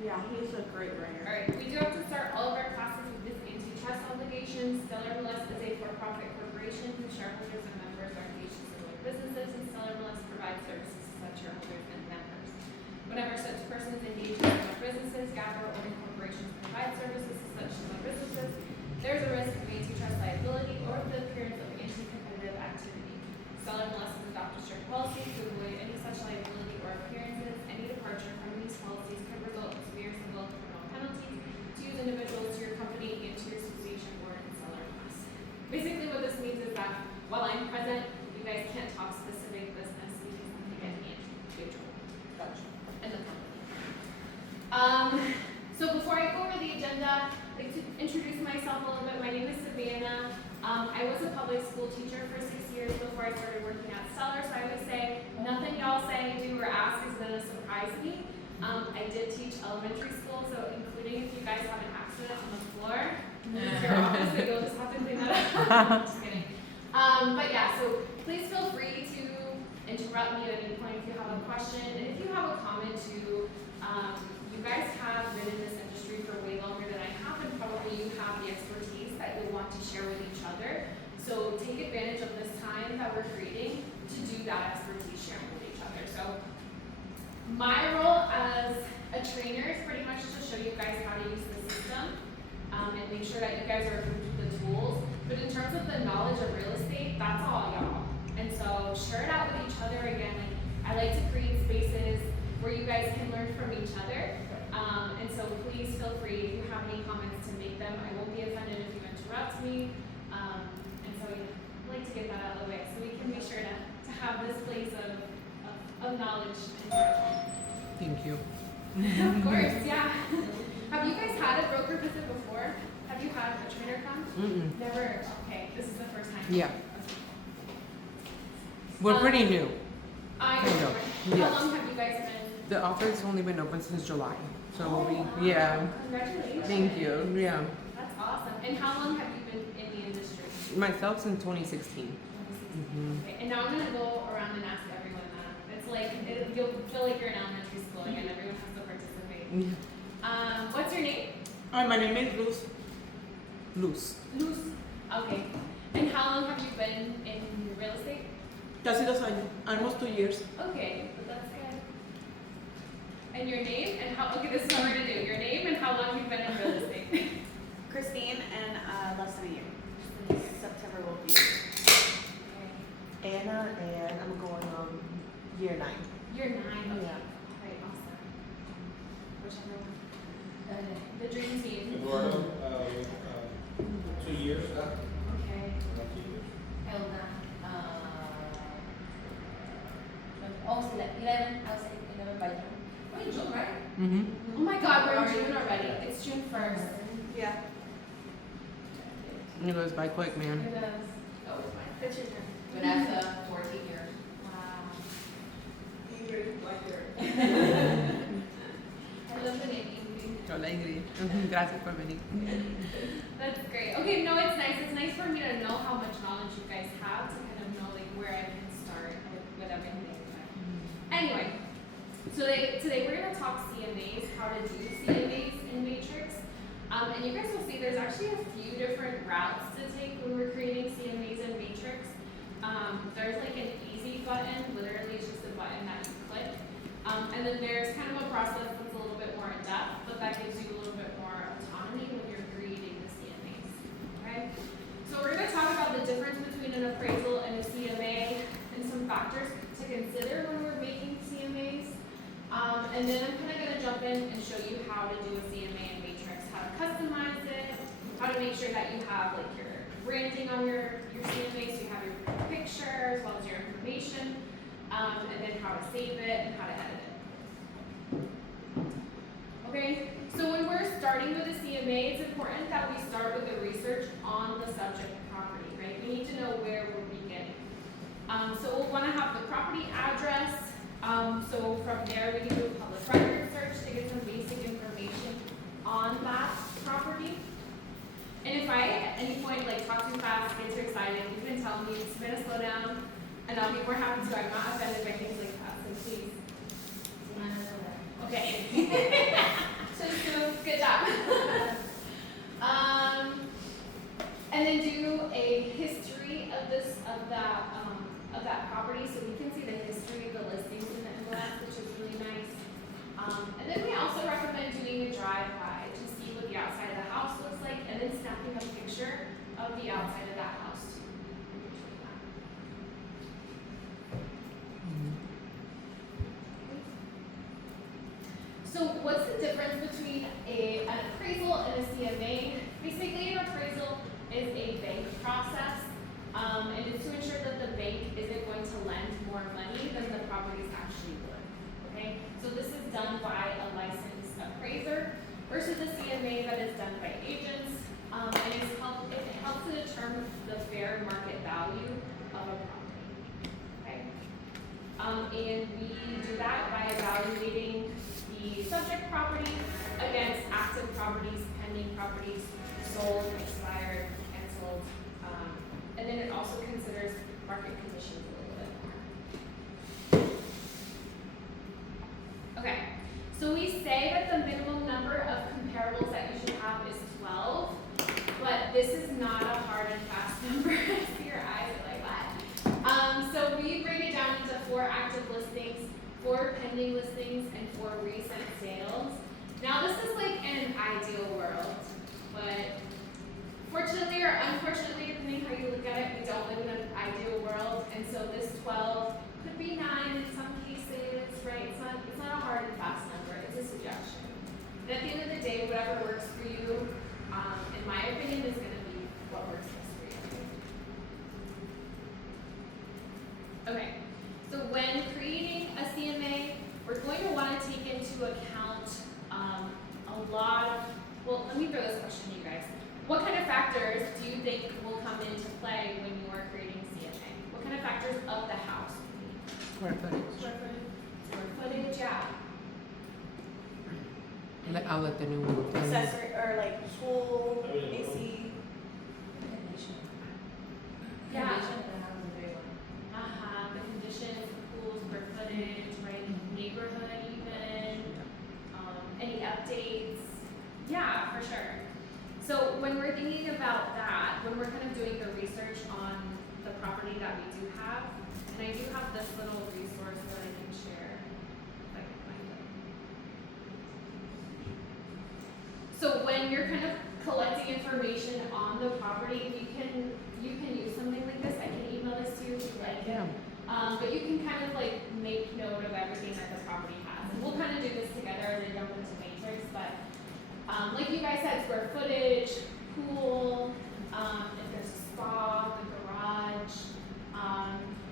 Yeah, he's a great writer. Alright, we do have to start all of our classes with this antitrust obligations. Stellar Bless is a for-profit corporation whose shareholders and members are engaged in similar businesses, and Stellar Bless provides services to such shareholders and members. Whenever such persons engage in similar businesses, GAAP or holding corporations provide services to such similar businesses, there is a risk of antitrust liability or of the appearance of anti-competitive activity. Stellar Bless has adopted strict policies to avoid any such liability or appearances. Any departure from these policies could result in severe civil and criminal penalties to use individuals, to your company, and to your association or in Stellar Bless. Basically what this means is that while I'm present, you guys can't talk specific business because I'm going to get individual in the company. So before I go over the agenda, I'd like to introduce myself a little bit. My name is Savannah. I was a public school teacher for 6 years before I started working at Stellar, so I would say nothing y'all say, do, or ask is going to surprise me. I did teach elementary school, so including if you guys have an accident on the floor, it's your office, so you'll just have to clean that up. Just kidding. But yeah, so please feel free to interrupt me at any point if you have a question. And if you have a comment too, you guys have been in this industry for way longer than I have, and probably you have the expertise that you'll want to share with each other. So take advantage of this time that we're creating to do that expertise sharing with each other. So my role as a trainer is pretty much to show you guys how to use the system and make sure that you guys are equipped with the tools. But in terms of the knowledge of real estate, that's all y'all. And so share it out with each other. Again, like, I like to create spaces where you guys can learn from each other. And so please feel free if you have any comments to make them. I won't be offended if you interrupt me. And so I'd like to get that out of the way so we can be sure to have this place of knowledge and growth. Thank you. Of course, yeah. Have you guys had a broker visit before? Have you had a trainer come? Never. Okay, this is the first time. Yeah. We're pretty new. I Kind know. of, yes. How long have you guys been? The office has only been open since July. So Oh, wow. yeah. Congratulations. Thank you. Yeah. That's awesome. And how long have you been in the industry? Myself since 2016. Okay, and now I'm gonna go around and ask everyone that. It's like you'll feel like you're in elementary school again. Everyone has to participate. What's your name? My name is Luz. Luz. Luz. Okay. And how long have you been in real estate? Casi 2 años, almost 2 years. Okay, but that's good. And your name and how? Okay, this is what we're gonna do. Your name and how long you've been in real estate. Christine, and less than a year. September will be. Anna, and I'm going on year 9. You're 9. Okay. Yeah. Right. Awesome. Whichever one. The dream team. Eduardo, 2 years. Okay. Around 2 years. Elna, almost 11, I was 11 by June. We're in June, right? Oh my God, we're in June already. It's June 1st. Yeah. It goes by quick, man. It does. Oh, it's fine. It's your turn. Vanessa, 14 years. Wow. Ingrid, like her. I love the name Ingrid. Hola, Ingrid. Gracias por venir. That's great. Okay, no, it's nice. It's nice for me to know how much knowledge you guys have to kind of know like where I can start with everything. Anyway, so today we're gonna talk CMAs, how to do CMAs in Matrix. And you guys will see there's actually a few different routes to take when we're creating CMAs in Matrix. There's like an easy button, literally it's just a button that you click. And then there's kind of a process that's a little bit more in depth, but that gives you a little bit more autonomy when you're creating the CMAs. Okay? So we're going to talk about the difference between an appraisal and a CMA and some factors to consider when we're making CMAs. And then I'm kind of going to jump in and show you how to do a CMA in Matrix, how to customize it, how to make sure that you have like your branding on your CMA, so you have your picture as well as your information, and then how to save it and how to edit it. Okay, so when we're starting with a CMA, it's important that we start with the research on the subject property, right? We need to know where we're beginning. So we'll want to have the property address. So from there, we can do a public record search to get some basic information on that property. And if I at any point like talk too fast, get too excited, you can tell me, it's gonna slow down, and I'll be more happy to. I'm not offended by things like that, so please. Okay. of that property, so we can see the history of the listings in the MLS, which is really nice. And then we also recommend doing a drive-by to see what the outside of the house looks like, and then snapping a picture of the outside of that house too. So what's the difference between an appraisal and a CMA? Basically, an appraisal is a bank process, and it's to ensure that the bank isn't going to lend more money than the properties actually would. Okay, so this is done by a licensed appraiser versus a CMA that is done by agents, and it helps to determine the fair market value of a property. Okay, and we do that by evaluating the subject property against active properties, pending properties, sold, expired, canceled, and then it also considers market conditions a little bit more. Okay, so we say that the minimum number of comparables that you should have is 12, but this is not a hard and fast number. I see your eyes are like that. So we break it down into 4 active listings, 4 pending listings, and 4 recent sales. Now this is like an ideal world, but fortunately or unfortunately, depending how you look at it, we don't live in an ideal world, and so this 12 could be 9 in some cases, right? It's not a hard and fast number, it's a suggestion. And at the end of the day, whatever works for you, in my opinion, is gonna be what works best for you. Okay, so when creating a CMA, we're going to want to take into account a lot of, well, let me throw this question to you guys. What kind of factors do you think will come into play when you are creating CMA? What kind of factors of the house? Square footage. Square footage, yeah. I'll let the new Accessory, or like pool, AC. Yeah. Condition of the house is very well. The conditions, the pool, square footage, right? Neighborhood even, any updates. Yeah, for sure. So when we're thinking about that, when we're kind of doing the research on the property that we do have, and I do have this little resource that I can share, if I can find it. So when you're kind of collecting information on the property, you can use something like this. I can email this to you if you like it. Yeah. But you can kind of like make note of everything that the property has. And we'll kind of do this together as I jump into matrix, but like you guys said, square footage, pool, if there's a spa, the garage,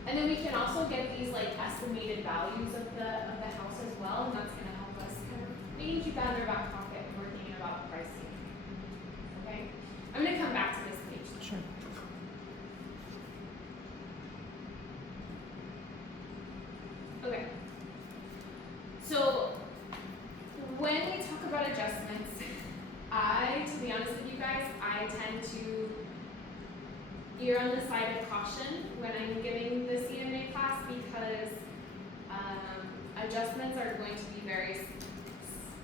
and then we can also get these like estimated values of the house as well, and that's gonna help us kind of maybe keep that in our back pocket when we're thinking about pricing. Okay, I'm gonna come back to this page. Sure. Okay. So when we talk about adjustments, to be honest with you guys, I tend to err on the side of caution when I'm giving the CMA class because adjustments are going to be very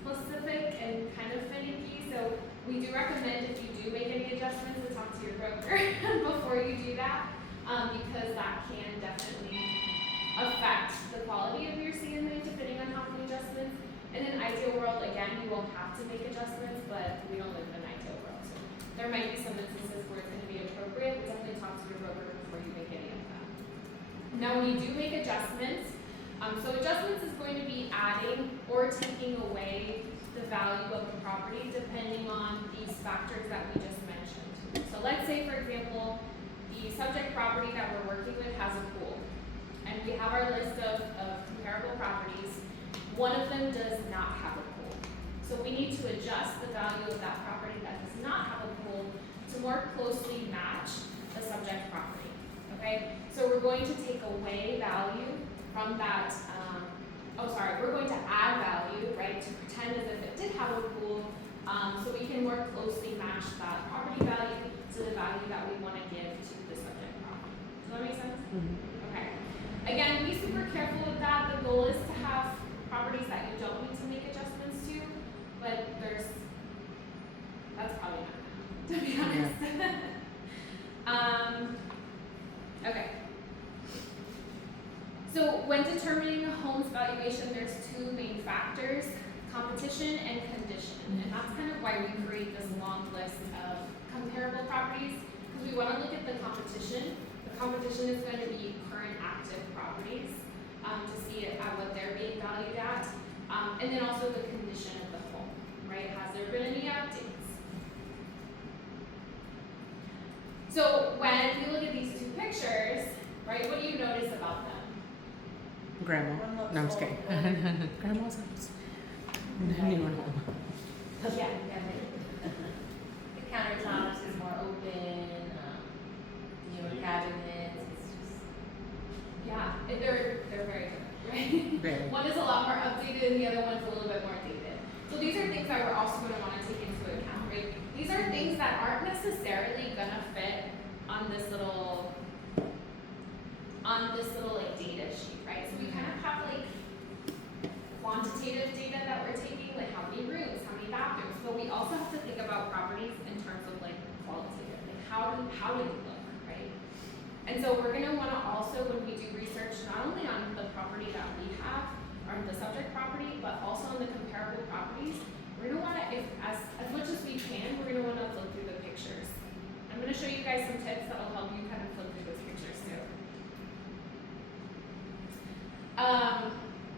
specific and kind of finicky. So we do recommend if you do make any adjustments to talk to your broker before you do that, because that can definitely affect the quality of your CMA depending on how many adjustments. In an ideal world, again, you won't have to make adjustments, but we don't live in an ideal world. So there might be some instances where it's going to be appropriate, but definitely talk to your broker before you make any of that. Now, when you do make adjustments, so adjustments is going to be adding or taking away the value of the property depending on these factors that we just mentioned. So let's say, for example, the subject property that we're working with has a pool, and we have our list of comparable properties. One of them does not have a pool. So we need to adjust the value of that property that does not have a pool to more closely match the subject property, okay? So we're going to take away value from that, we're going to add value, right, to pretend as if it did have a pool, so we can more closely match that property value to the value that we want to give to the subject property. Does that make sense? Mm-hmm. Okay. Again, be super careful with that. The goal is to have properties that you don't need to make adjustments to, but that's probably not enough, to be honest. competition and condition. And that's kind of why we create this long list of comparable properties, because we want to look at the competition. The competition is going to be current active properties to see at what they're being valued at. And then also the condition of the home, right? Has there been any updates? So when you look at these two pictures, right, what do you notice about them? Grandma. One looks No, I'm just old. kidding. Grandma's house. New one home. Yeah. The countertops is more open, newer cabinets, it's just. Yeah, they're very good, right? Very. One is a lot more updated and the other one's a little bit more dated. So these are things that we're also going to want to take into account, right? These are things that aren't necessarily going to fit on this little like data sheet, right? So we kind of have like quantitative data that we're taking, like how many rooms, how many bathrooms, but we also have to think about properties in terms of like qualitative, like how do they look, right? And so we're gonna wanna also, when we do research, not only on the property that we have, or the subject property, but also on the comparable properties, we're gonna wanna, if as much as we can, we're gonna wanna flip through the pictures. I'm gonna show you guys some tips that will help you kind of flip through those pictures too.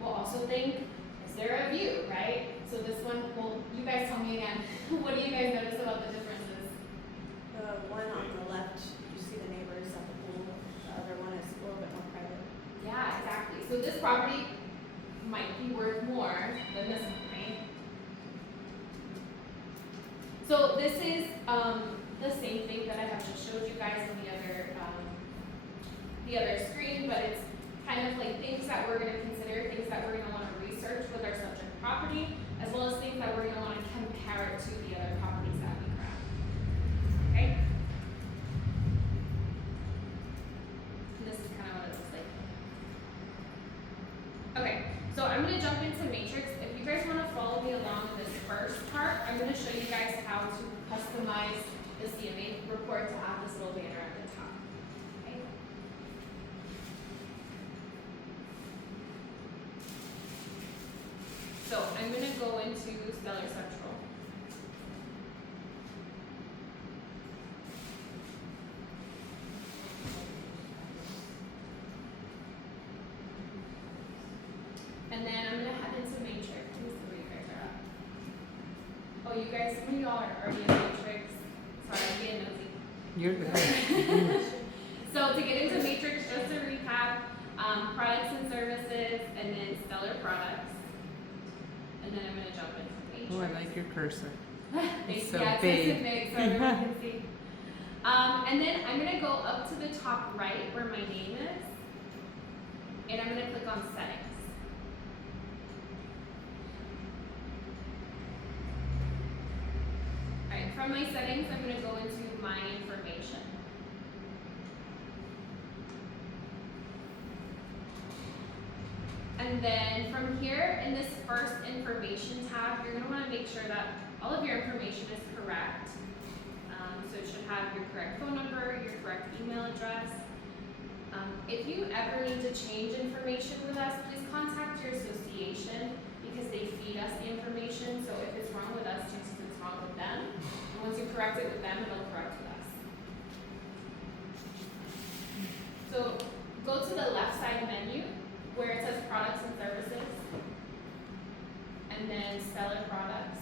We'll also think, is there a view, right? So this one, well, you guys tell me again, what do you guys notice about the differences? The one on the left, you see the neighbors at the pool. The other one is a little bit more private. Yeah, exactly. So this property might be worth more than this one, right? So this is the same thing that I have just showed you guys on the other screen, but it's kind of like things that we're going to consider, things that we're going to want to research with our subject property, as well as things that we're going to want to compare it to the other properties that we grab. Okay? And this is kind of what it looks like. Okay, so I'm going to jump into Matrix. If you guys want to follow me along in this first part, I'm going to show you guys how to customize the CMA report to add this little banner at the top. Okay? So I'm going to go into Stellar Central. And then I'm going to head into Matrix. Let me see where you guys are at. Oh, you guys, some of y'all are already in Matrix. Sorry, I'm being nosy. You're good. So to get into Matrix, just to recap, products and services, and then Stellar products. And then I'm going to jump into Matrix. Oh, I like your cursor. Thanks, so yeah, it's big. nice and big so everyone can see. And then I'm going to go up to the top right where my name is. And I'm going to click on settings. Alright, from my settings, I'm going to go into my information. And then from here, in this first information tab, you're going to want to make sure that all of your information is correct. So it should have your correct phone number, your correct email address. If you ever need to change information with us, please contact your association because they feed us the information. So if it's wrong with us, just as it's wrong with them. And once you correct it with them, it'll correct with us. So go to the left side menu where it says products and services, and then Stellar products,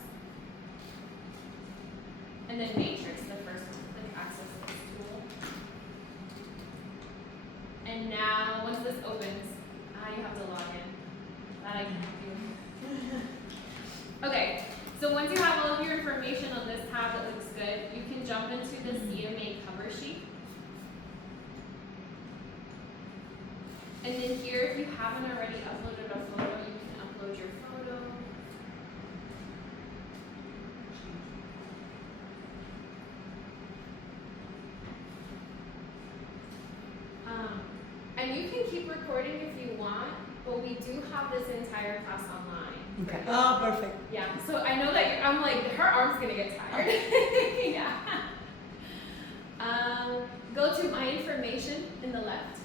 and then Matrix, the first one, click access this tool. And now, once this opens, you have to log in. That I can help you. Okay, so once you have all of your information on this tab that looks good, you can jump into the CMA cover sheet. And then here, if you haven't already uploaded a photo, you can upload your photo. And you can keep recording if you want, but we do have this entire class online. Okay. Oh, perfect. Yeah, so I know that I'm like, her arm's gonna get tired. Yeah. Go to my information in the left.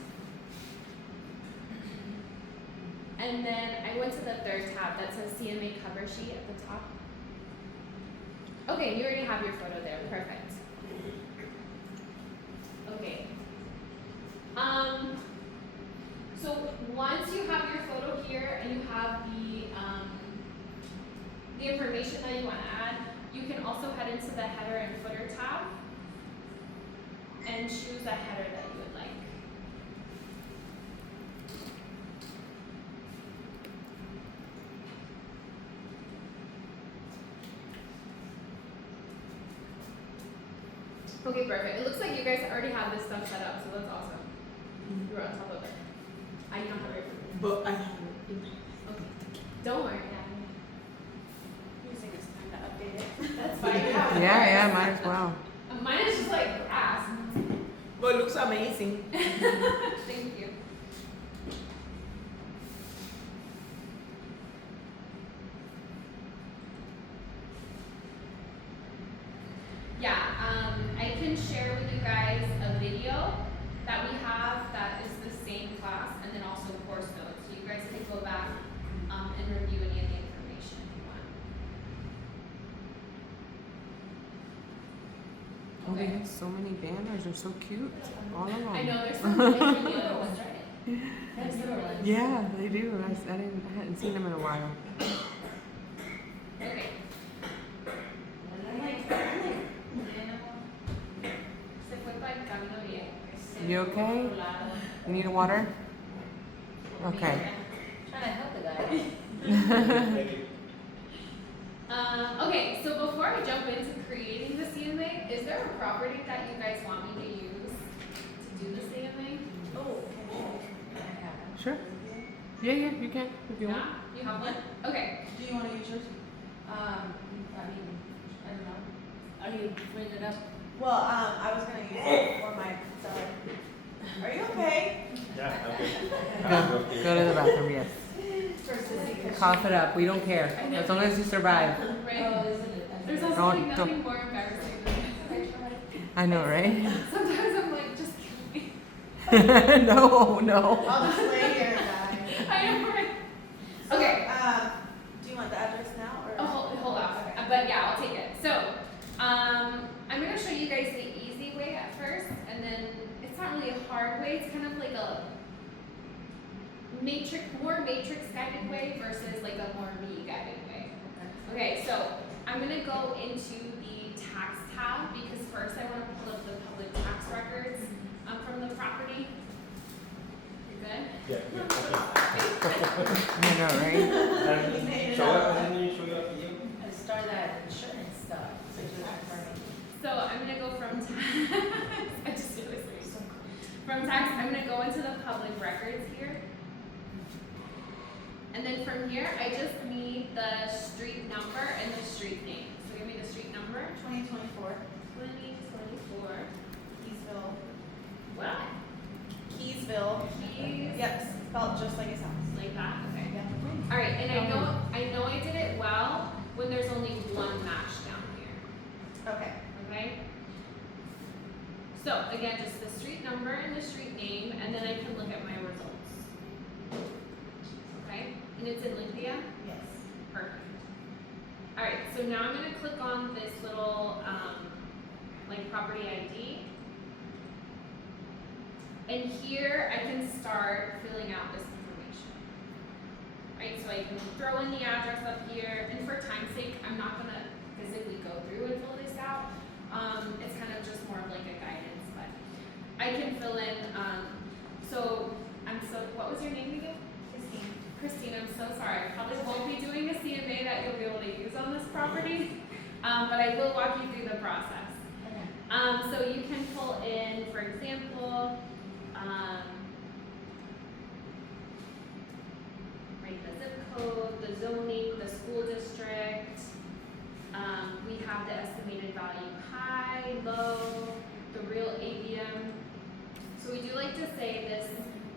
And And then I went to the third tab that says CMA cover sheet at the top. Okay, you already have your photo there. Perfect. Okay. So once you have your photo here and you have the information that you want to add, you can also head into the header and footer tab and choose a header that you would like. Okay, perfect. It looks like you guys already have this stuff set up, so that's awesome. You're on top of it. I don't have it. But I have it. Okay. Don't worry. Using this time to update it. That's fine. Yeah, might as well. Mine is just like grass. But it looks amazing. Thank you. Yeah, I can share with you guys a video that we have that is the same class and then also course notes. So you guys can go back and review any of the information if you want. Oh, they have so many banners. They're so cute. All of them. I know there's some really Little little ones, right? That's little ones. Yeah, they do. I hadn't seen them in a while. Okay. Se fue para el camino bien. You okay? You need a water? Okay. Trying to help the guy. Okay, so before I jump into creating the CMA, is there a property that you guys want me to use to do the CMA? Oh, Sure. Yeah, you can if you want. Yeah? You have one? Okay. Do you want to use yours? I mean, I don't know. Are you bringing it up? well, I was gonna use it for my seller. Are you okay? Yeah, Go, go to the bathroom, yes. For Sissy, 'cause Cough it up. We don't care. As long as you survive. Right. Oh, isn't it? There's also Don't- like don't- nothing more embarrassing than I know, right? sometimes I'm like, just kill me. No. I'll just lay here and die. I know, right? So, Okay. do you want the address now or? Oh, hold on. But yeah, I'll take it. So, I'm gonna show you guys the easy way at first, and then it's not really a hard way. It's kind of like a more matrix guided way versus like a more me guided way. Okay, so I'm gonna go into the tax tab because first I want to pull up the public tax records from the property. You good? Yeah. I know, right? And show up, and then you show up here. I started that insurance stuff. So you have to So I'm gonna go from tax. I just realized it was so cool. From tax, I'm gonna go into the public records here. And then from here, I just need the street number and the street name. So give me the street number. 2024, 2024. Keysville. What? Keysville. Keys. Yep, spelled just like it sounds. Like that? Okay. Yeah. Alright, and I know I did it well when there's only one match down here. Okay. Okay? So again, just the street number and the street name, and then I can look at my results. Okay? And it's in Lynthia? Yes. Perfect. Alright, so now I'm gonna click on this little like property ID. And here I can start filling out this information. Right, so I can throw in the address up here, and for time's sake, I'm not gonna physically go through and fill this out. It's kind of just more of like a guidance, but I can fill in, what was your name again? Christine. Christine, I'm so sorry. I probably won't be doing a CMA that you'll be able to use on this property, but I will walk you through the process. Okay. So you can pull in, for example, right, the zip code, the zoning, the school district. We have the estimated value high, low, the real ABM. So we do like to say this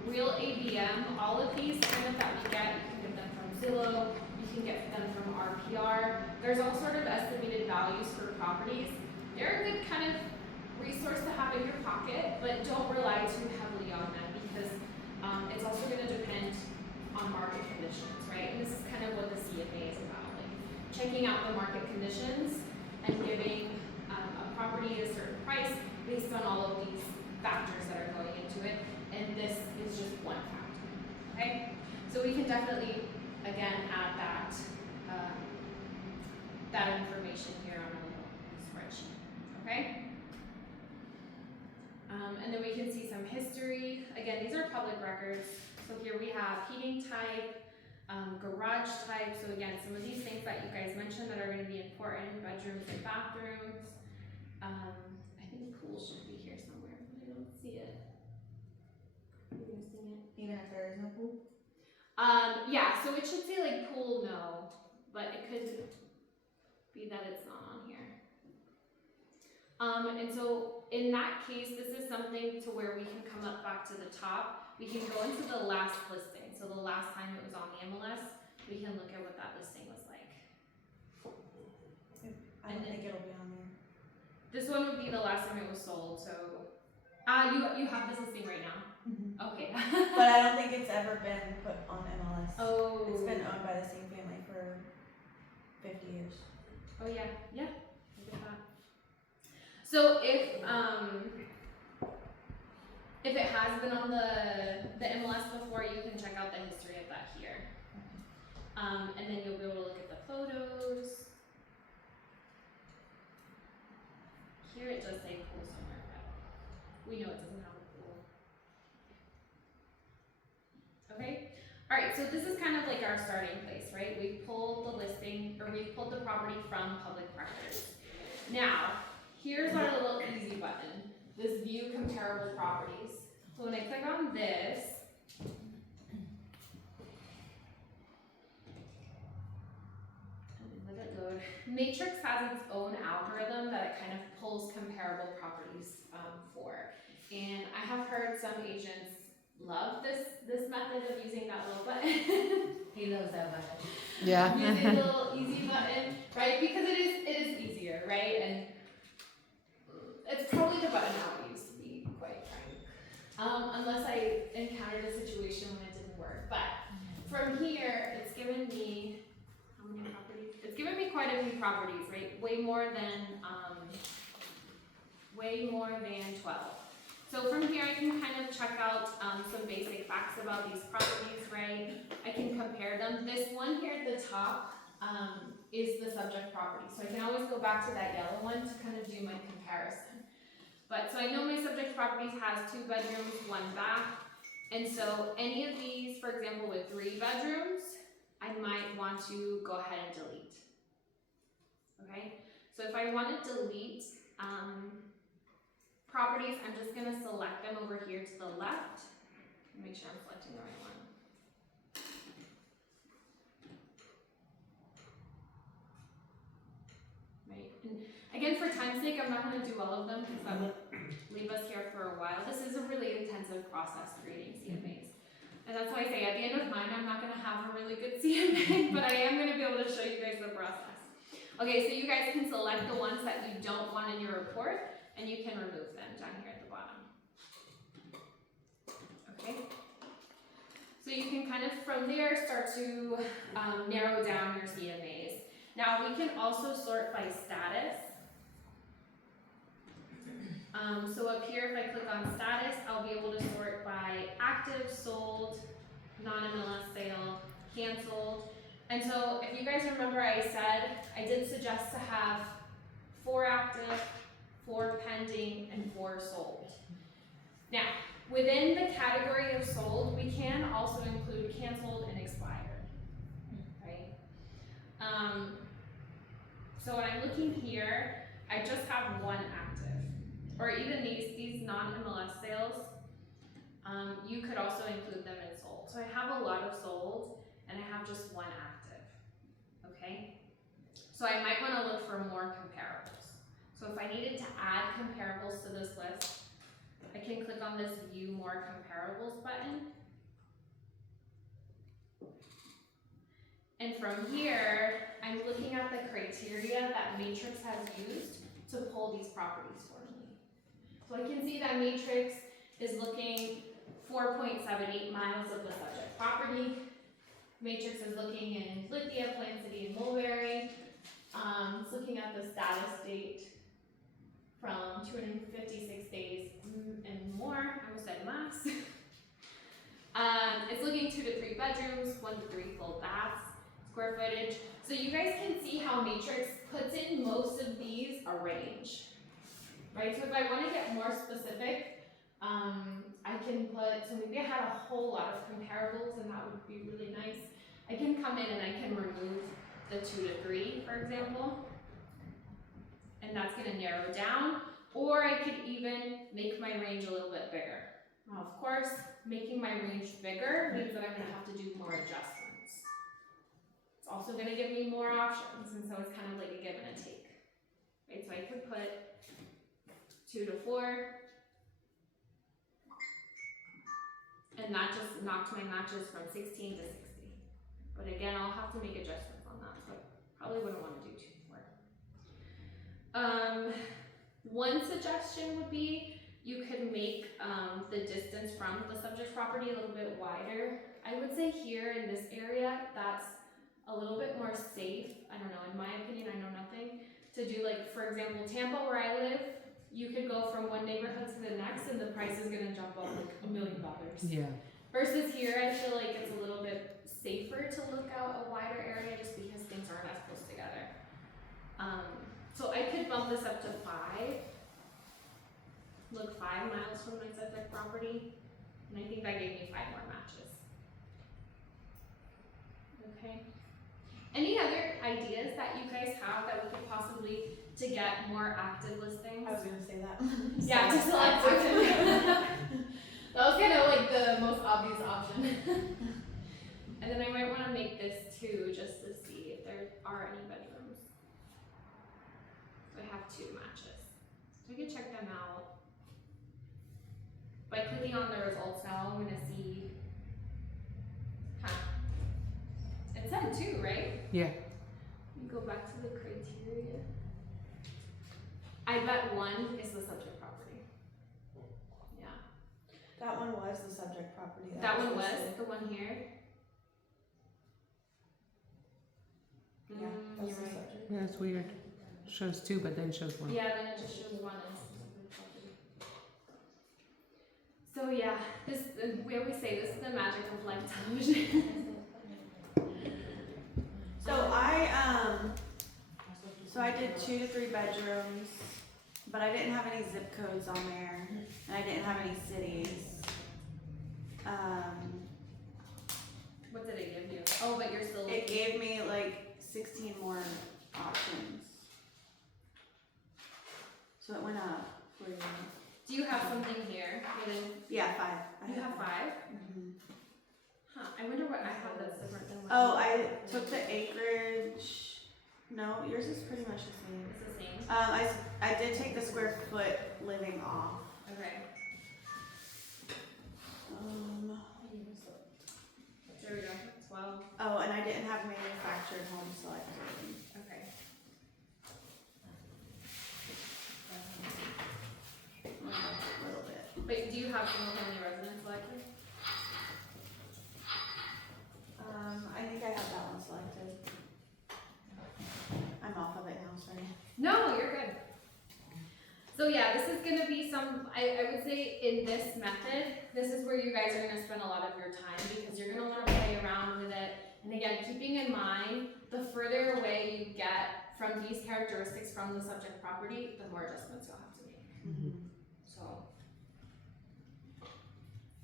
real ABM, all of these kind of that we get, you can get them from Zillow, you can get them from RPR. There's all sort of estimated values for properties. They're a good kind of resource to have in your pocket, but don't rely too heavily on them because it's also going to depend on market conditions, right? And this is kind of what the CFA is about, like checking out the market conditions and giving a property a certain price based on all of these factors that are going into it. And this is just one factor, okay? So we can definitely, again, add that, that information here on a little spreadsheet, okay? And then we can see some history. Again, these are public records. So here we have heating type, garage type. So again, some of these things that you guys mentioned that are going to be important in bedrooms and bathrooms. I think pool should be here somewhere, but I don't see it. Are you missing it? Even if there is no pool? Yeah, so it should say like pool no, but it could be that it's not on here. And so in that case, this is something to where we can come up back to the top. We can go into the last listing. So the last time it was on the MLS, we can look at what that listing was like. I don't think it'll be on there. This one would be the last time it was sold, so, you have this listing right now? Okay. But I don't think it's ever been put on MLS. Oh. It's been owned by the same family for 50 years. Oh yeah, yeah, look at that. So if it has been on the MLS before, you can check out the history of that here. And then you'll be able to look at the photos. Here it does say pool somewhere, but we know it doesn't have a pool. Okay? Alright, so this is kind of like our starting place, right? We've pulled the listing, or we've pulled the property from public records. Now, here's our little easy button, this view comparable properties. So when I click on this, let it load. Matrix has its own algorithm that it kind of pulls comparable properties for. And I have heard some agents love this method of using that little button. He loves that button. Yeah. Using the little easy button, right? Because it is easier, right? And it's probably the button I would use, to be quite frank. Unless I encountered a situation when it didn't work. But from here, it's given me, how many properties? It's given me quite a few properties, right? Way more than 12. So from here, I can kind of check out some basic facts about these properties, right? I can compare them. This one here at the top is the subject property. So I can always go back to that yellow one to kind of do my comparison. But so I know my subject properties has 2 bedrooms, 1 bath. And so any of these, for example, with 3 bedrooms, I might want to go ahead and delete. Okay? So if I want to delete properties, I'm just going to select them over here to the left. Make sure I'm selecting the right one. Right. And again, for time's sake, I'm not going to do all of them because that would leave us here for a while. This is a really intensive process creating CMAs. And that's why I say at the end of mine, I'm not going to have a really good CMA, but I am going to be able to show you guys the process. Okay, so you guys can select the ones that you don't want in your report, and you can remove them down here at the bottom. Okay? So you can kind of, from there, start to narrow down your CMAs. Now, we can also sort by status. So up here, if I click on status, I'll be able to sort by active, sold, non-MLS sale, canceled. And so if you guys remember, I said I did suggest to have 4 active, 4 pending, and 4 sold. Now, within the category of sold, we can also include canceled and expired, right? So when I'm looking here, I just have 1 active, or even these non-MLS sales, you could also include them in sold. So I have a lot of sold, and I have just 1 active, okay? So I might want to look for more comparables. So if I needed to add comparables to this list, I can click on this View More Comparables button. And from here, I'm looking at the criteria that Matrix has used to pull these properties for me. So I can see that Matrix is looking 4.78 miles of the subject property, Matrix is looking in Lithia, Plant City, and Mulberry. It's looking at the status date from 256 days and more. I almost said max. It's looking 2 to 3 bedrooms, 1 to 3 full baths, square footage. So you guys can see how Matrix puts in most of these a range, right? So if I want to get more specific, I can put, so maybe I had a whole lot of comparables and that would be really nice. I can come in and I can remove the 2 to 3, for example, and that's going to narrow down, or I could even make my range a little bit bigger. Now, of course, making my range bigger means that I'm going to have to do more adjustments. It's also going to give me more options, and so it's kind of like a give and a take. Right, so I could put 2 to 4, and that just knocked my matches from 16 to 60. But again, I'll have to make adjustments on that, so I probably wouldn't want to do 2 to 4. One suggestion would be you could make the distance from the subject property a little bit wider. I would say here in this area, that's a little bit more safe. I don't know, in my opinion, I know nothing. To do like, for example, Tampa where I live, you could go from one neighborhood to the next and the price is gonna jump up like $1 million. Yeah. Versus here, I feel like it's a little bit safer to look out a wider area just because things aren't as close together. So I could bump this up to 5. Look 5 miles from my subject property, and I think that gave me 5 more matches. Okay. Any other ideas that you guys have that we could possibly to get more active listings? I was gonna say that. Yeah, to select option. That was kind of like the most obvious option. And then I might want to make this 2 just to see if there are any bedrooms. So I have 2 matches. So I can check them out. By clicking on the results now, I'm gonna see. It said 2, right? Yeah. You go back to the criteria. I bet 1 is the subject property. Yeah. That one was the subject property. That one was listed. the one here. Yeah, that's You're the right. subject. Yeah, it's weird. Shows 2, but then shows 1. Yeah, then it just shows 1 as subject property. So yeah, this we always say this is the magic of live television. So I did 2 to 3 bedrooms, but I didn't have any zip codes on there, and I didn't have any cities. What did it give you? Oh, but you're still. It gave me like 16 more options. So it went up for you. Do you have something here? Yeah, 5. You have 5? Mm-hmm. Huh. I wonder what I have that's different than what. Oh, I took the acreage. No, yours is pretty much the same. It's the same. I did take the square foot living off. Okay. There we go. 12. Oh, and I didn't have manufactured home selected. Okay. A little bit. But do you have single family residence selected? I think I have that one selected. I'm off of it now, sorry. No, you're good. So yeah, this is gonna be I would say in this method, this is where you guys are gonna spend a lot of your time because you're gonna wanna play around with it. And again, keeping in mind, the further away you get from these characteristics from the subject property, the more adjustments you'll have to make. Mm-hmm. So,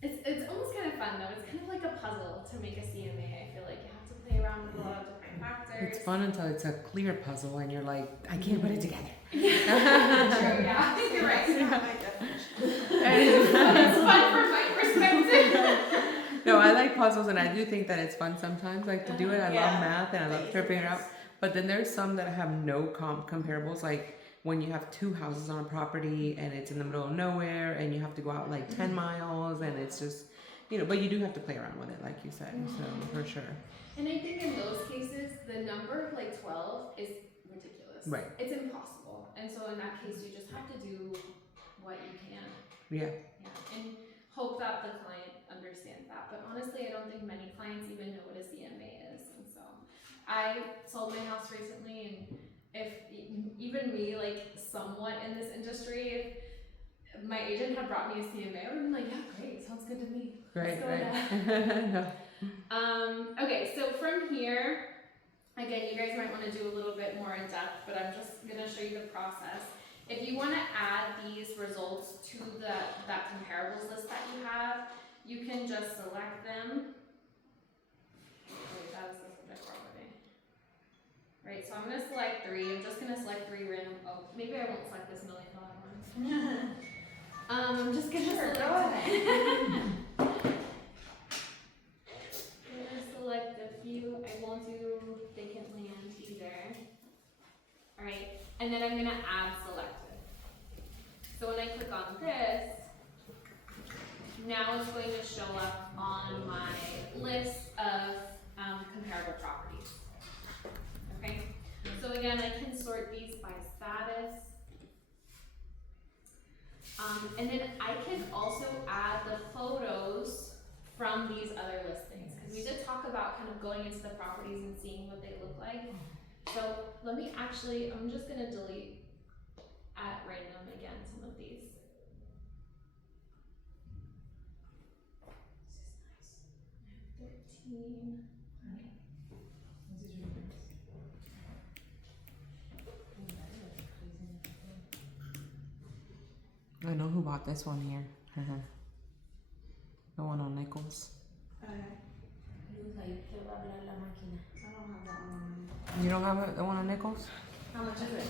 it's almost kind of fun though. It's kind of like a puzzle to make a CMA. I feel like you have to play around with a lot of different factors. It's fun until it's a clear puzzle and you're like, I can't put it together. True, yeah, you're right. That's not my definition. It's fun from my perspective. No, I like puzzles and I do think that it's fun sometimes, like to do it. I Yeah. love math and I love figuring it out. But then there's some that have no comparables, like when you have 2 houses on a property and it's in the middle of nowhere and you have to go out like 10 miles and it's just, but you do have to play around with it, like you said, so for sure. And I think in those cases, the number of like 12 is ridiculous. Right. It's impossible. And so in that case, you just have to do what you can. Yeah. Yeah. And hope that the client understands that. But honestly, I don't think many clients even know what a CMA is. And so I sold my house recently, and if even me, like somewhat in this industry, if my agent had brought me a CMA, I would have been like, yeah, great, sounds good to me. Right, Let's go right. with that. Okay, so from here, again, you guys might want to do a little bit more in depth, but I'm just going to show you the process. If you want to add these results to that comparables list that you have, you can just select them. Wait, that was the subject property. Right, so I'm going to select 3. I'm just going to select 3 random. Oh, maybe I won't select this $1 million one. I'm just going to select. I'm gonna select a few. I won't do vacant land either. Alright, and then I'm gonna add selected. So when I click on this, now it's going to show up on my list of comparable properties. Okay, so again, I can sort these by status. And then I can also add the photos from these other listings, because we did talk about kind of going into the properties and seeing what they look like. So let me actually, I'm just gonna delete at random again some of these. This is nice. 13. I know who bought this one here. The one on Nichols. Luz, ahí te va a hablar la máquina. I don't have that one. You don't have it, the one on Nichols? How much is it?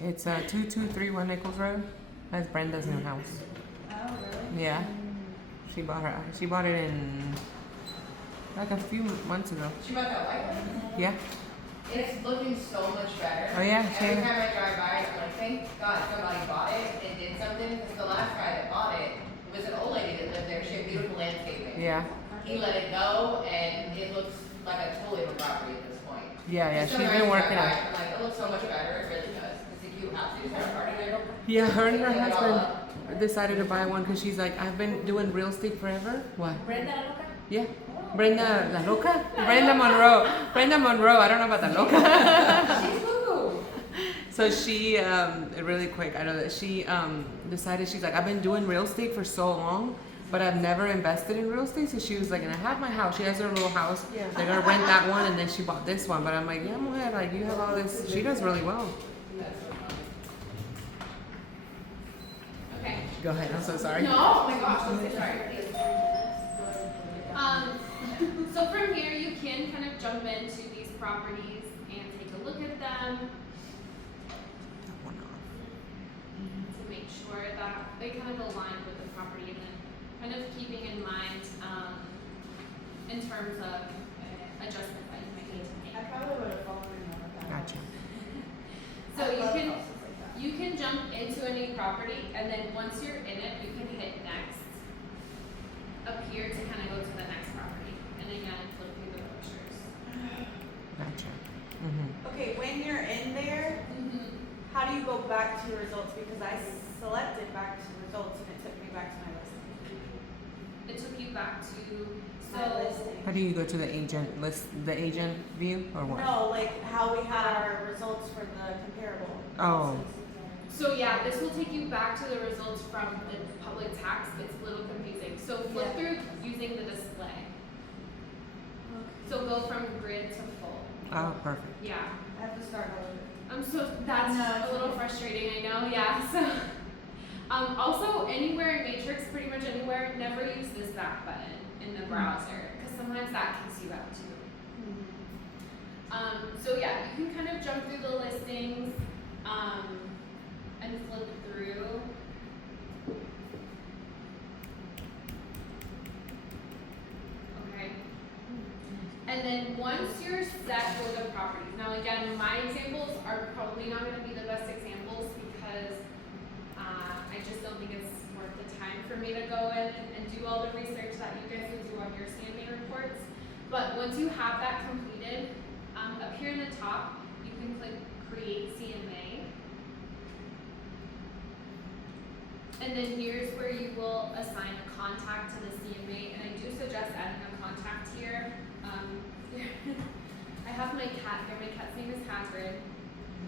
It's 2231 Nichols Road. That's Brenda's new house. Oh, really? Yeah. She bought it in like a few months ago. She bought that white one? Yeah. It's looking so much better. Oh yeah, Every time I drive by, I'm like, thank God somebody bought it and did something, because the last guy that bought it was an old lady that lived there. She had beautiful landscaping. Yeah. He let it go, and it looks like a totally different property at this point. Yeah, And she's sometimes been I working drive on by, I'm like, it looks so much better. It really does. It's a cute house. Is there a party there? Yeah, her and her They clean it all husband decided to buy one because she's like, I've been doing real estate forever. What? Brenda la loca? Yeah. Brenda La Loca? Brenda Monroe. Brenda Monroe. I don't know about the Loca. She's woo. So she, really quick, I know that she decided, she's like, I've been doing real estate for so long, but I've never invested in real estate. So she was like, and I have my house. She has her little house. Yeah. They're going to rent that one, and then she bought this one. But I'm like, yeah, mujer, like, you have all this. She does really well. Okay. Go ahead. I'm so sorry. No, oh my gosh, I'm so sorry. So from here, you can kind of jump into these properties and take a look at them to make sure that they kind of align with the property, and then kind of keeping in mind in terms of adjustments that you might need to make. I probably would have fallen in love with that. Gotcha. So I you love can houses like that. you can jump into a new property, and then once you're in it, you can hit next up here to kind of go to the next property, and again flip through the pictures. Gotcha. Mm-hmm. Okay, when you're in there, how do you go back to your results? Because I selected back to results and it took me back to my listing. It took you back to My listing. How do you go to the agent list, the agent view, or what? No, like how we had our results for the comparable. Oh. So yeah, this will take you back to the results from the public tax. It's a little confusing. So flip Yeah. through using the display. So go from grid to full. Oh, perfect. Yeah. I have to start over. That's No, a it's little okay. frustrating, I know, yeah. So also anywhere in Matrix, pretty much anywhere, never use this back button in the browser, because sometimes that kicks you out too. So yeah, you can kind of jump through the listings and flip through. Okay. And then once you're set with the properties, now again, my examples are probably not going to be the best examples because I just don't think it's worth the time for me to go in and do all the research that you guys would do on your CMA reports. But once you have that completed, up here in the top, you can click Create CMA. And then here's where you will assign a contact to the CMA, and I do do suggest adding a contact here. I have my cat here. My cat's name is Hagrid.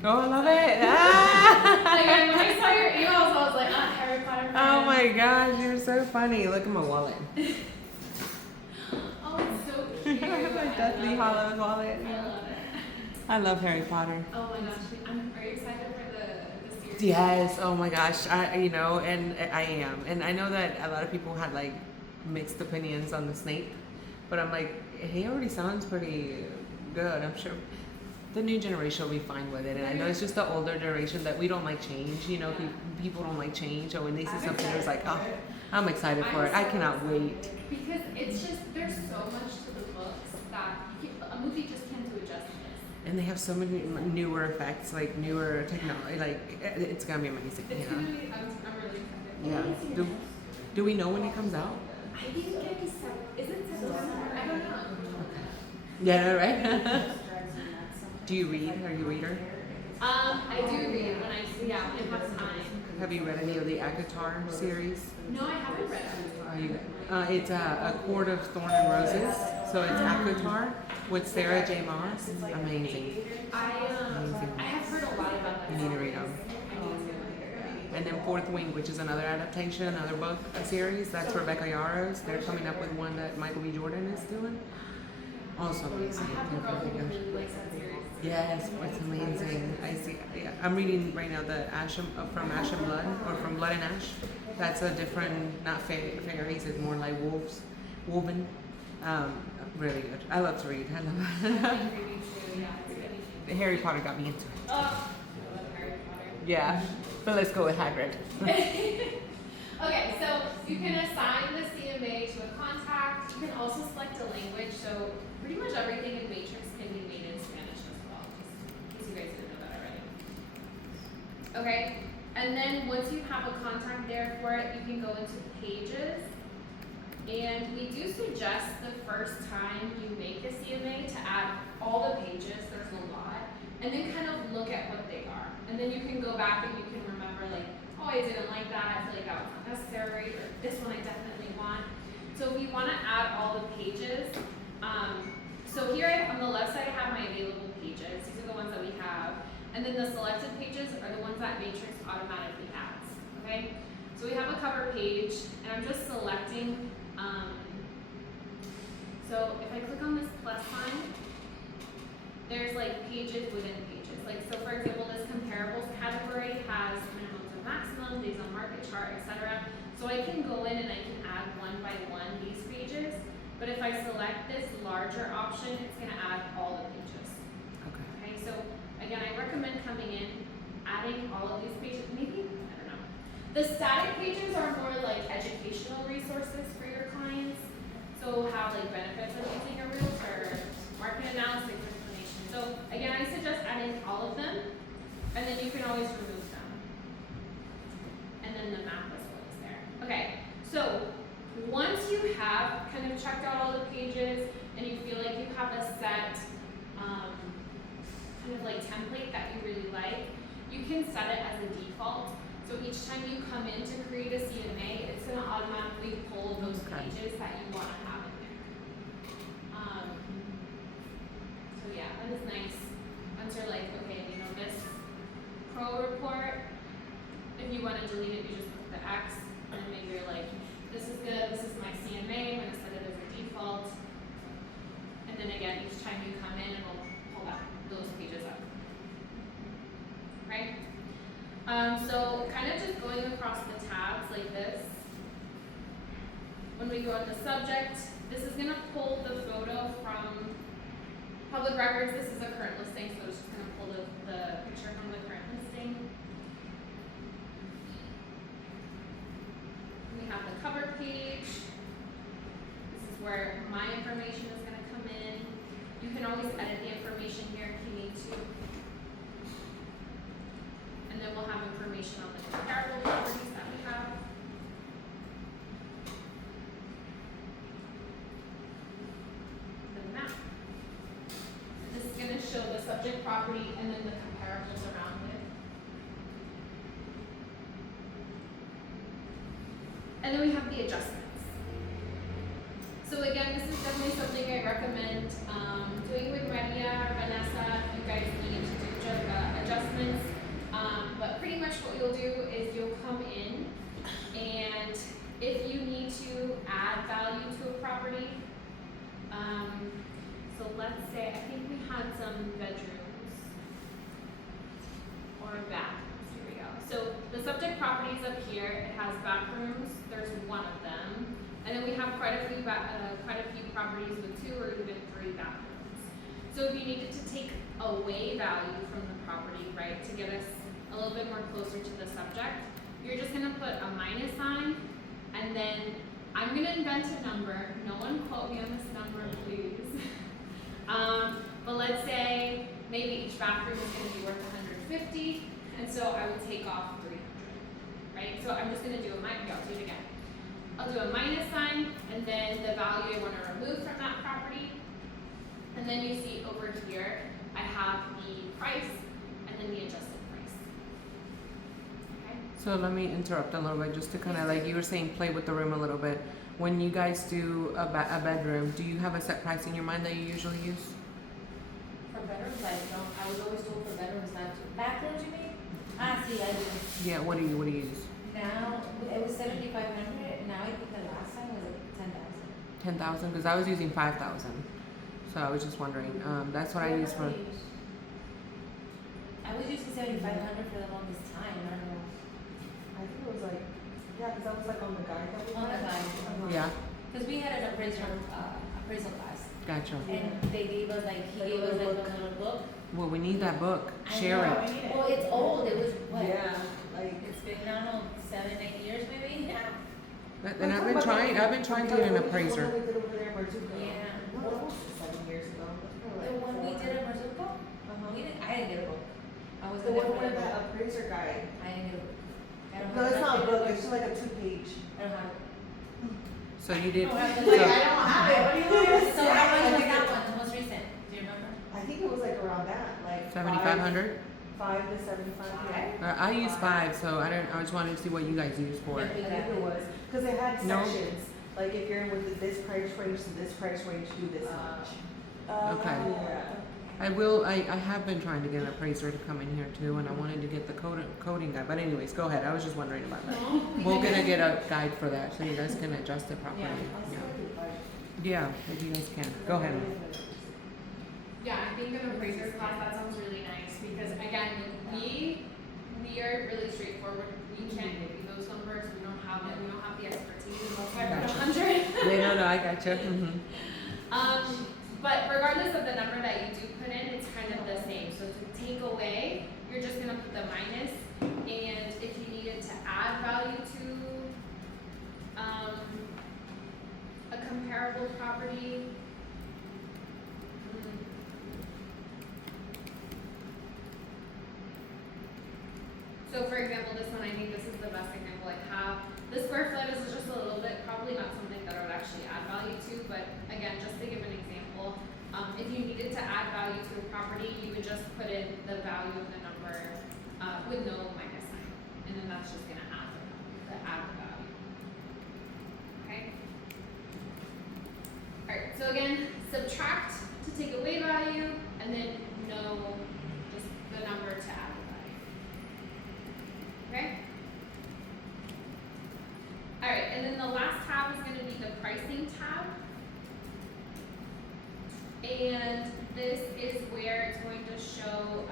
Oh, I love it. Ah! Like, when I saw your emails, I was like, ah, Harry Potter. Oh fan. my gosh, you're so funny. Look at my wallet. Oh, it's so cute. My Deathly Hallows wallet. I love it. I love Harry Potter. Oh my gosh, are you excited for the series? Yes. Oh my gosh. And I am. And I know that a lot of people had like mixed opinions on the Snape, but I'm like, he already sounds pretty good. I'm sure the new generation will be fine with it. And I know it's just the older generation that we don't like change. You know, people don't like change. So when they see something, it's like, oh, I'm excited for it. I cannot wait. Because it's just, there's so much to the books that a movie just can't do it justice. And they have so many newer effects, like newer technology. Like it's gonna be amazing. It's Yeah. gonna be, I'm really excited. Yeah. Do we know when it comes out? I think it's is it September? I don't know. Yeah, no, right? Do you read? Are you a reader? I do read when I have time. Have you read any of the ACOTAR series? No, I haven't read it. It's A Court of Thorn and Roses. So it's ACOTAR with Sarah J. Maas. Amazing. I have heard a lot about that. You need to read them. And then Fourth Wing, which is another adaptation, another book series. That's Rebecca Yarros. They're coming up with one that Michael B. Jordan is doing. Also amazing. I have a girl who really likes that series. Yes, it's amazing. I see. Yeah, I'm reading right now the from Ash and Blood, or from Blood and Ash. That's a different, not fairies. It's more like wolves, woven. Really good. I love to read. I love I like reading too, yeah. It's anything. Harry Potter got me into it. Oh, I love Harry Potter. Yeah, but let's go with Hagrid. Okay, so you can assign the CMA to a contact. You can also select a language. So pretty much everything in Matrix can be made in Spanish as well, just in case you guys didn't know that already. Okay, and then once you have a contact there for it, you can go into pages. And we do suggest the first time you make a CMA to add all the pages, there's a lot, and then kind of look at what they are. And then you can go back and you can remember like, oh, I didn't like that, I feel like that was not necessary, or this one I definitely want. So if you want to add all the pages, so here on the left side I have my available pages. These are the ones that we have. And then the selected pages are the ones that Matrix automatically adds, okay? So we have a cover page, and I'm just selecting, so if I click on this plus sign, there's like pages within pages. Like, so for example, this comparables category has minimums and maximums, days on market chart, etc. So I can go in and I can add one by one these pages, but if I select this larger option, it's gonna add all the pages. Okay. Okay, so again, I recommend coming in, adding all of these pages, maybe, I don't know. The static pages are more like educational resources for your clients. So have like benefits of using a realtor, market analysis explanation. So again, I suggest adding all of them, and then you can always remove them. And then the map as well is there. Okay, so once you have kind of checked out all the pages and you feel like you have a set kind of like template that you really like, you can set it as a default. So each time you come in to create a CMA, it's going to automatically pull those pages that you want to have in there. So yeah, that is nice. Once you're like, okay, you know, this pro report, if you want to delete it, you just put the X, and then maybe you're like, this is good, this is my CMA, I'm going to set it as a default. And then again, each time you come in, it will pull out those pages up. Right? So kind of just going across the tabs like this. When we go on the subject, this is going to pull the photo from public records. This is a current listing, so it's just going to pull the picture from the current listing. We have the cover page. This is where my information is going to come in. You can always edit the information here if you need to. And then we'll have information on the comparable properties that we have. The map. And this is going to show the subject property and then the comparables around it. And then we have the adjustments. So again, this is definitely something I recommend doing with Maria or Vanessa. If you guys need to do adjustments. But pretty much what you'll do is you'll come in, and if you need to add value to a property, so let's say, I think we had some bedrooms or bathrooms, here we go. So the subject property is up here, it has bathrooms, there's one of them. And then we have quite a few properties with 2 or even 3 bathrooms. So if you needed to take away value from the property, right, to get us a little bit more closer to the subject, you're just gonna put a minus sign, and then I'm gonna invent a number. No one quote me on this number, please. But let's say maybe each bathroom is gonna be worth 150, and so I would take off 300, right? So I'm just gonna do I'll do it again. I'll do a minus sign, and then the value I want to remove from that property. And then you see over here, I have the price, and then the adjusted price. Okay? So let me interrupt a little bit, just to kind of, like you were saying, play with the room a little bit. When you guys do a bedroom, do you have a set price in your mind that you usually use? For bedrooms, I was always told for bedrooms not to. Bathrooms, you mean? See, I do. Yeah, what do you use? Now, it was 7,500, now I think the last time was like 10,000. 10,000, because I was using 5,000. So I was just wondering. That's what I use for. I was using 7,500 for the longest time, I don't know. I think it was like, yeah, because I was like on the guide that we On the had. guide. Yeah, Because we had an appraisal class, gotcha. and they gave us he gave us like a little book. Well, we need that book. I Share know. it. Well, it's old, it was what? Yeah, like. It's been, I don't know, 7-8 years maybe? Yeah. And I've been trying to get an appraiser. What we did over there in Bartuco. Yeah. What was it, 7 years ago? That's probably The like one we 4. did at Marzuco? Uh-huh. I didn't get a book. I was The there one for where the that book. appraiser guide. I didn't get a book. I don't No, have it's not a nothing. book, it's just like a 2-page. I don't have it. So you did. I don't have So, the- I don't have it, what do you want? So how much was that one, the most recent? Do you remember? I think it was like around that, like. 7,500. 5 to 75, yeah. I use 5, so I just wanted to see what you guys use for it. I think it was, because it had No. sections, like if you're in with this price range to this price range, do this much. Okay. Yeah. I have been trying to get an appraiser to come in here too, and I wanted to get the coding guy. But anyways, go ahead. I was just wondering about that. We're gonna get a guide for that, so you guys can adjust it properly. Yeah, if you guys can. Go ahead. Yeah, I think an appraiser class, that sounds really nice, because again, we are really straightforward. We can't give you those numbers, we don't have it, we don't have the expertise in Gotcha. 500. No, I gotcha. But regardless of the number that you do put in, it's kind of the same. So to take away, you're just gonna put the minus, and if you needed to add value to a comparable property, so for example, this one, I think this is the best example I have. The square foot is just a little bit, probably not something that I would actually add value to, but again, just to give an example, if you needed to add value to a property, you would just put in the value of the number with no minus sign, and then that's just gonna add the value. Okay. All right. So again, subtract to take away value, and then no, just the number to add the value. Okay. All right, and then the last tab is going to be the pricing tab. And this is where it's going to show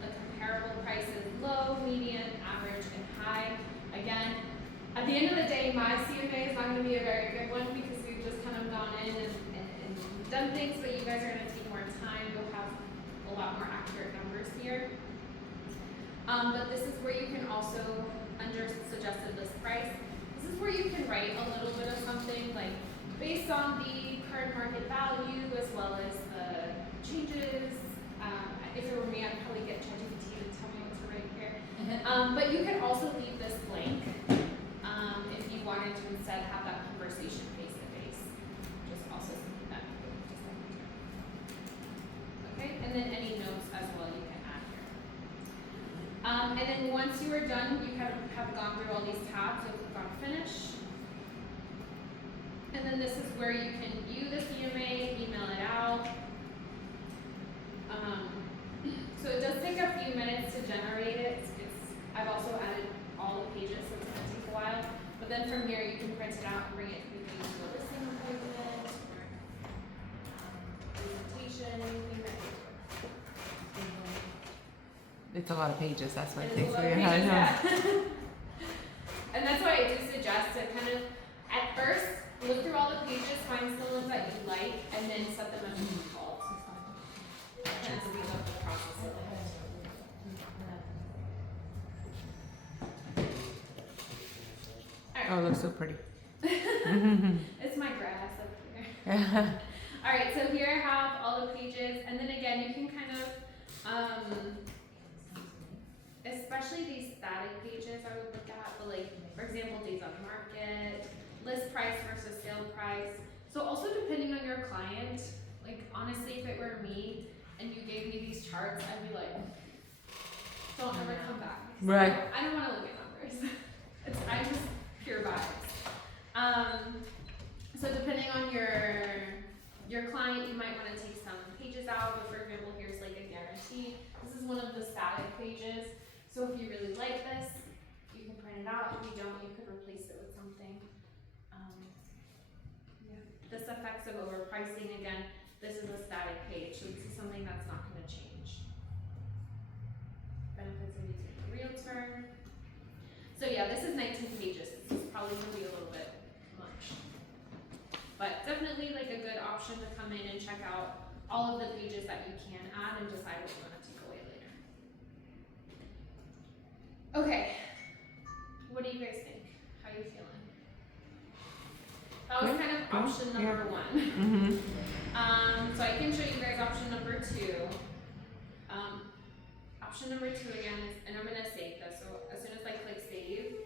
the comparable prices: low, median, average, and high. Again, at the end of the day, my CMA is not going to be a very good one because we've just kind of gone in and done things, but you guys are going to take more time. You'll have a lot more accurate numbers here. But this is where you can also, under suggested list price, this is where you can write a little bit of something like based on the current market value as well as the changes. If it were me, I'd probably get ChatGPT to tell me what to write here. But you can also leave this blank if you wanted to instead have that conversation face to face. Just also something that you could just have here. Okay, and then any notes as well you can add here. And then once you are done, you have gone through all these tabs, you'll click on finish. And then this is where you can view the CMA, email it out. So it does take a few minutes to generate it. I've also added all the pages, so it's gonna take a while. But then from here, you can print it out and bring it with you to a listing appointment or presentation, anything that you It's a lot of pages. That's what it It is takes a for lot of your pages, hand. yeah. And that's why I do suggest to kind of, at first, look through all the pages, find the ones that you like, and then set them as a default. Kind of speed up the process a little bit. Oh, it looks so pretty. It's my grass up here. Alright, so here I have all the pages, and then again, you can kind of, especially these static pages I would look at, but like, for example, days on market, list price versus sale price. So also depending on your client, like honestly, if it were me and you gave me these charts, I'd be like, don't ever come back. Right. I don't wanna look at numbers. I'm just pure vibes. So depending on your client, you might want to take some pages out, but for example, here's like a guarantee. This is one of the static pages. So if you really like this, you can print it out. If you don't, you could replace it with something. Yeah. This effects of overpricing, again, this is a static page, so this is something that's not going to change. Benefits of using a realtor. So yeah, this is 19 pages. This is probably going to be a little bit much. But definitely like a good option to come in and check out all of the pages that you can add and decide what you want to take away later. Okay, what do you guys think? How are you feeling? That was kind of option number one. So I can show you guys option number two. Option number two again is, and I'm gonna save this, so as soon as I click save,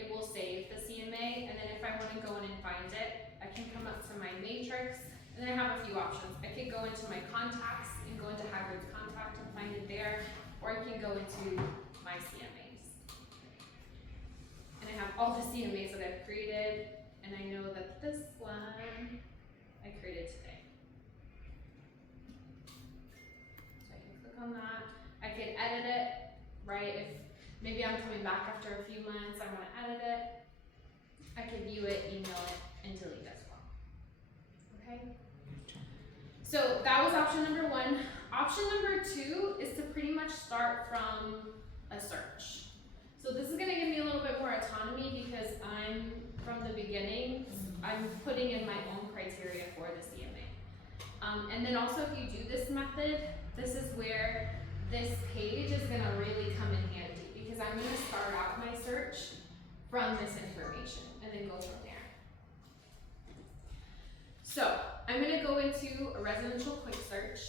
it will save the CMA, and then if I wanna go in and find it, I can come up to my matrix, and then I have a few options. I could go into my contacts and go into Hagrid's contact and find it there, or I can go into my CMAs. And I have all the CMAs that I've created, and I know that this one I created today. So I can click on that. I could edit it, right? If maybe I'm coming back after a few months, I want to edit it. I could view it, email it, and delete as well. Okay? So that was option number one. Option number two is to pretty much start from a search. So this is going to give me a little bit more autonomy because I'm, from the beginning, I'm putting in my own criteria for the CMA. And then also if you do this method, this is where this page is going to really come in handy because I'm going to start out my search from this information and then go from there. So I'm going to go into a residential quick search,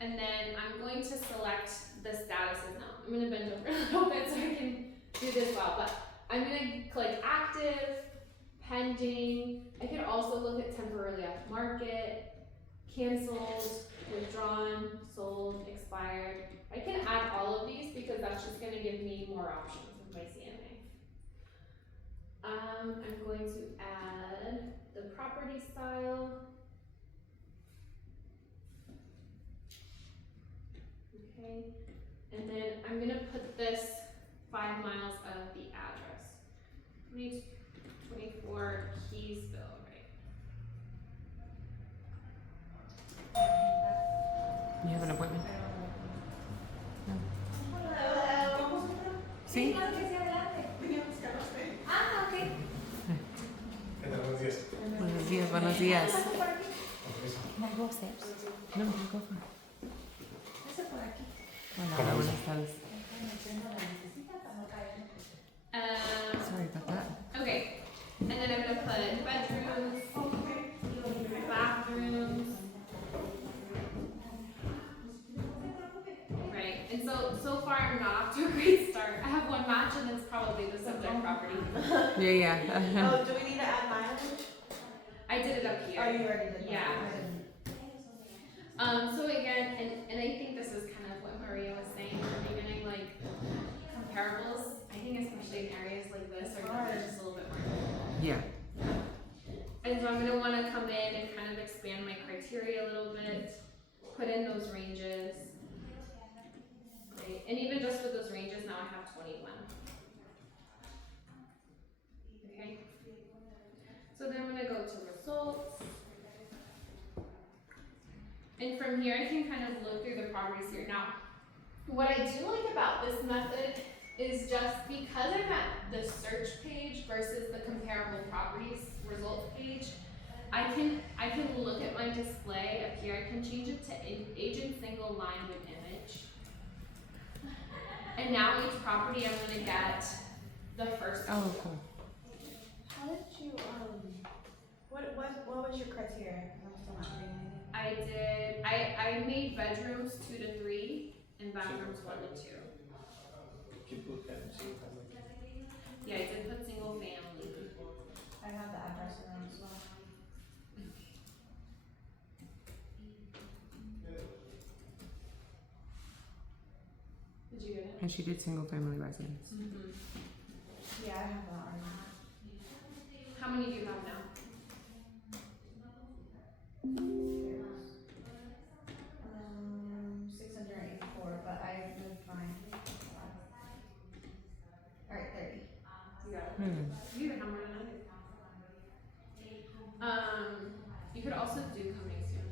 and then I'm going to select the statuses now. I'm going to bend over a little bit so I can do this well, but I'm going to click active, pending. I could also look at temporarily off market, canceled, withdrawn, sold, expired. I can add all of these because that's just going to give me more options with my CMA. I'm going to add the property style. Okay, and then I'm going to put this 5 miles of the address. 2024 Keysville, right? You have an appointment? Hello. See? Ah, ok. Buenos días. Buenos días, buenos días. Can I go upstairs? No, go for it. Pase por aquí. Hola, buenas tardes. Sorry about that. Okay, and then I'm gonna put bedrooms, bathrooms. Right, and so far I'm not off to a great start. I have one match and it's probably the subject property. Yeah. Oh, do we need to add mileage? I did it up Oh, here. you already did that. Yeah. So again, and I think this is kind of what Maria was saying in the beginning, like comparables, I think especially in areas like this are just a little bit more. Yeah. and even just with those ranges, now I have 21. Okay. So then I'm gonna go to results. And from here, I can kind of look through the properties here. Now, what I do like about this method is just because I'm at the search page versus the comparable properties results page, I can look at my display up here. I can change it to agent single line with image. And now each property I'm gonna get the first. Oh, cool. How did you, what was your criteria? 'Cause I'm still not reading anything. I made bedrooms 2 to 3 and bathrooms 1 to 2. You put that in single family. Yeah, I did put single family. I have the address around as well. Did you get it? And she did single family residence. Mm-hmm. Yeah, I have that already. How many do you have now? There's, 684, but I moved mine. Alright, 30. You got it. Hmm. You even have more than I do. You could also do coming soon.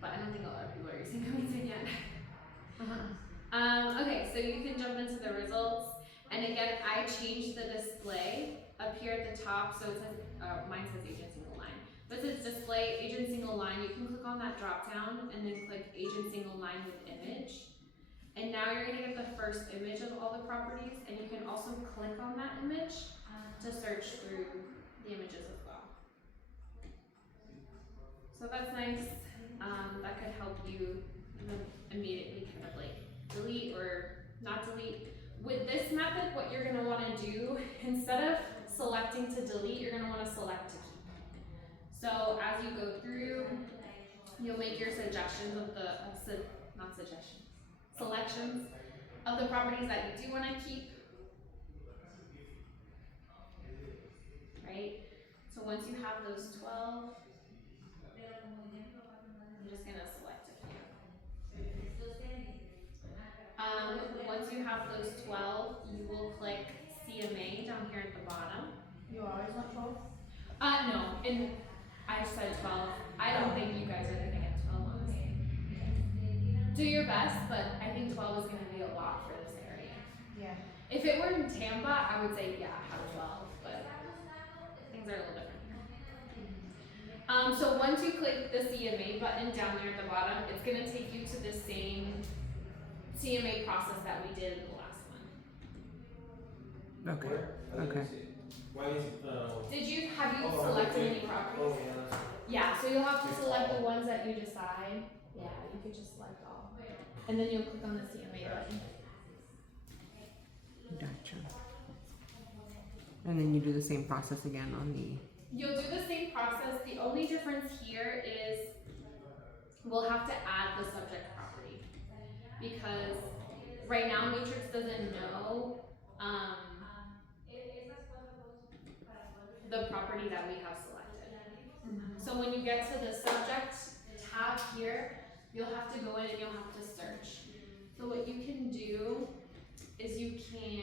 But I don't think a lot of people are using coming soon yet. Okay, so you can jump into the results. And again, I changed the display up here at the top. So it says, mine says agent single line. But it says display agent single line. You can click on that drop down and then click agent single line with image. And now you're gonna get the first image of all the properties, and you can also click on that image to search through the images as well. So that's nice. That could help you immediately kind of like delete or not delete. With this method, what you're gonna wanna do, instead of selecting to delete, you're gonna wanna select to keep. So as you go through, you'll make your suggestions of the, not suggestions, selections of the properties that you do want to keep, right? So once you have those 12, I'm just gonna select a few. Once you have those 12, you will click CMA down here at the bottom. You always want 12? No, and I said 12. I don't think you guys are gonna get 12 honestly. Do your best, but I think 12 is gonna be a lot for this area. Yeah. If it were in Tampa, I would say yeah, have 12, but things are a little different here. So once you click the CMA button down there at the bottom, it's gonna take you to the same CMA process that we did in the last one. Okay. Okay. Why is Have you selected any properties? Oh, yeah, that's. Yeah, so you'll have to select the ones that you decide. Yeah, you could just select all. And then you'll click on the CMA button. Gotcha. And then you do the same process again on the. You'll do the same process. The only difference here is we'll have to add the subject property. Because right now Matrix doesn't know the property that we have selected. So when you get to the subject tab here, you'll have to go in and you'll have to search. So what you can do is you can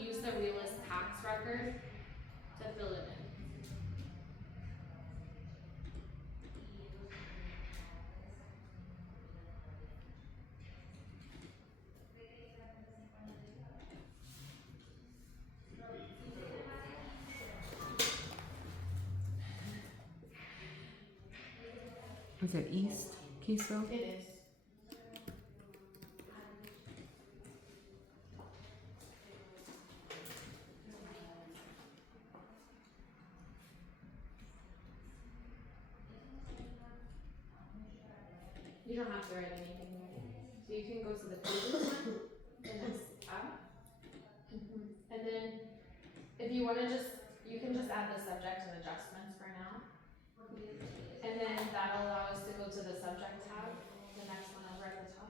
use the realist tax record to fill it in. Is it East Keysville? It is. You don't have to write anything there. So you can go to the pages one, the next tab. And then if you want to you can just add the subject and adjustments for now. And then that'll allow us to go to the subject tab, the next one over at the top.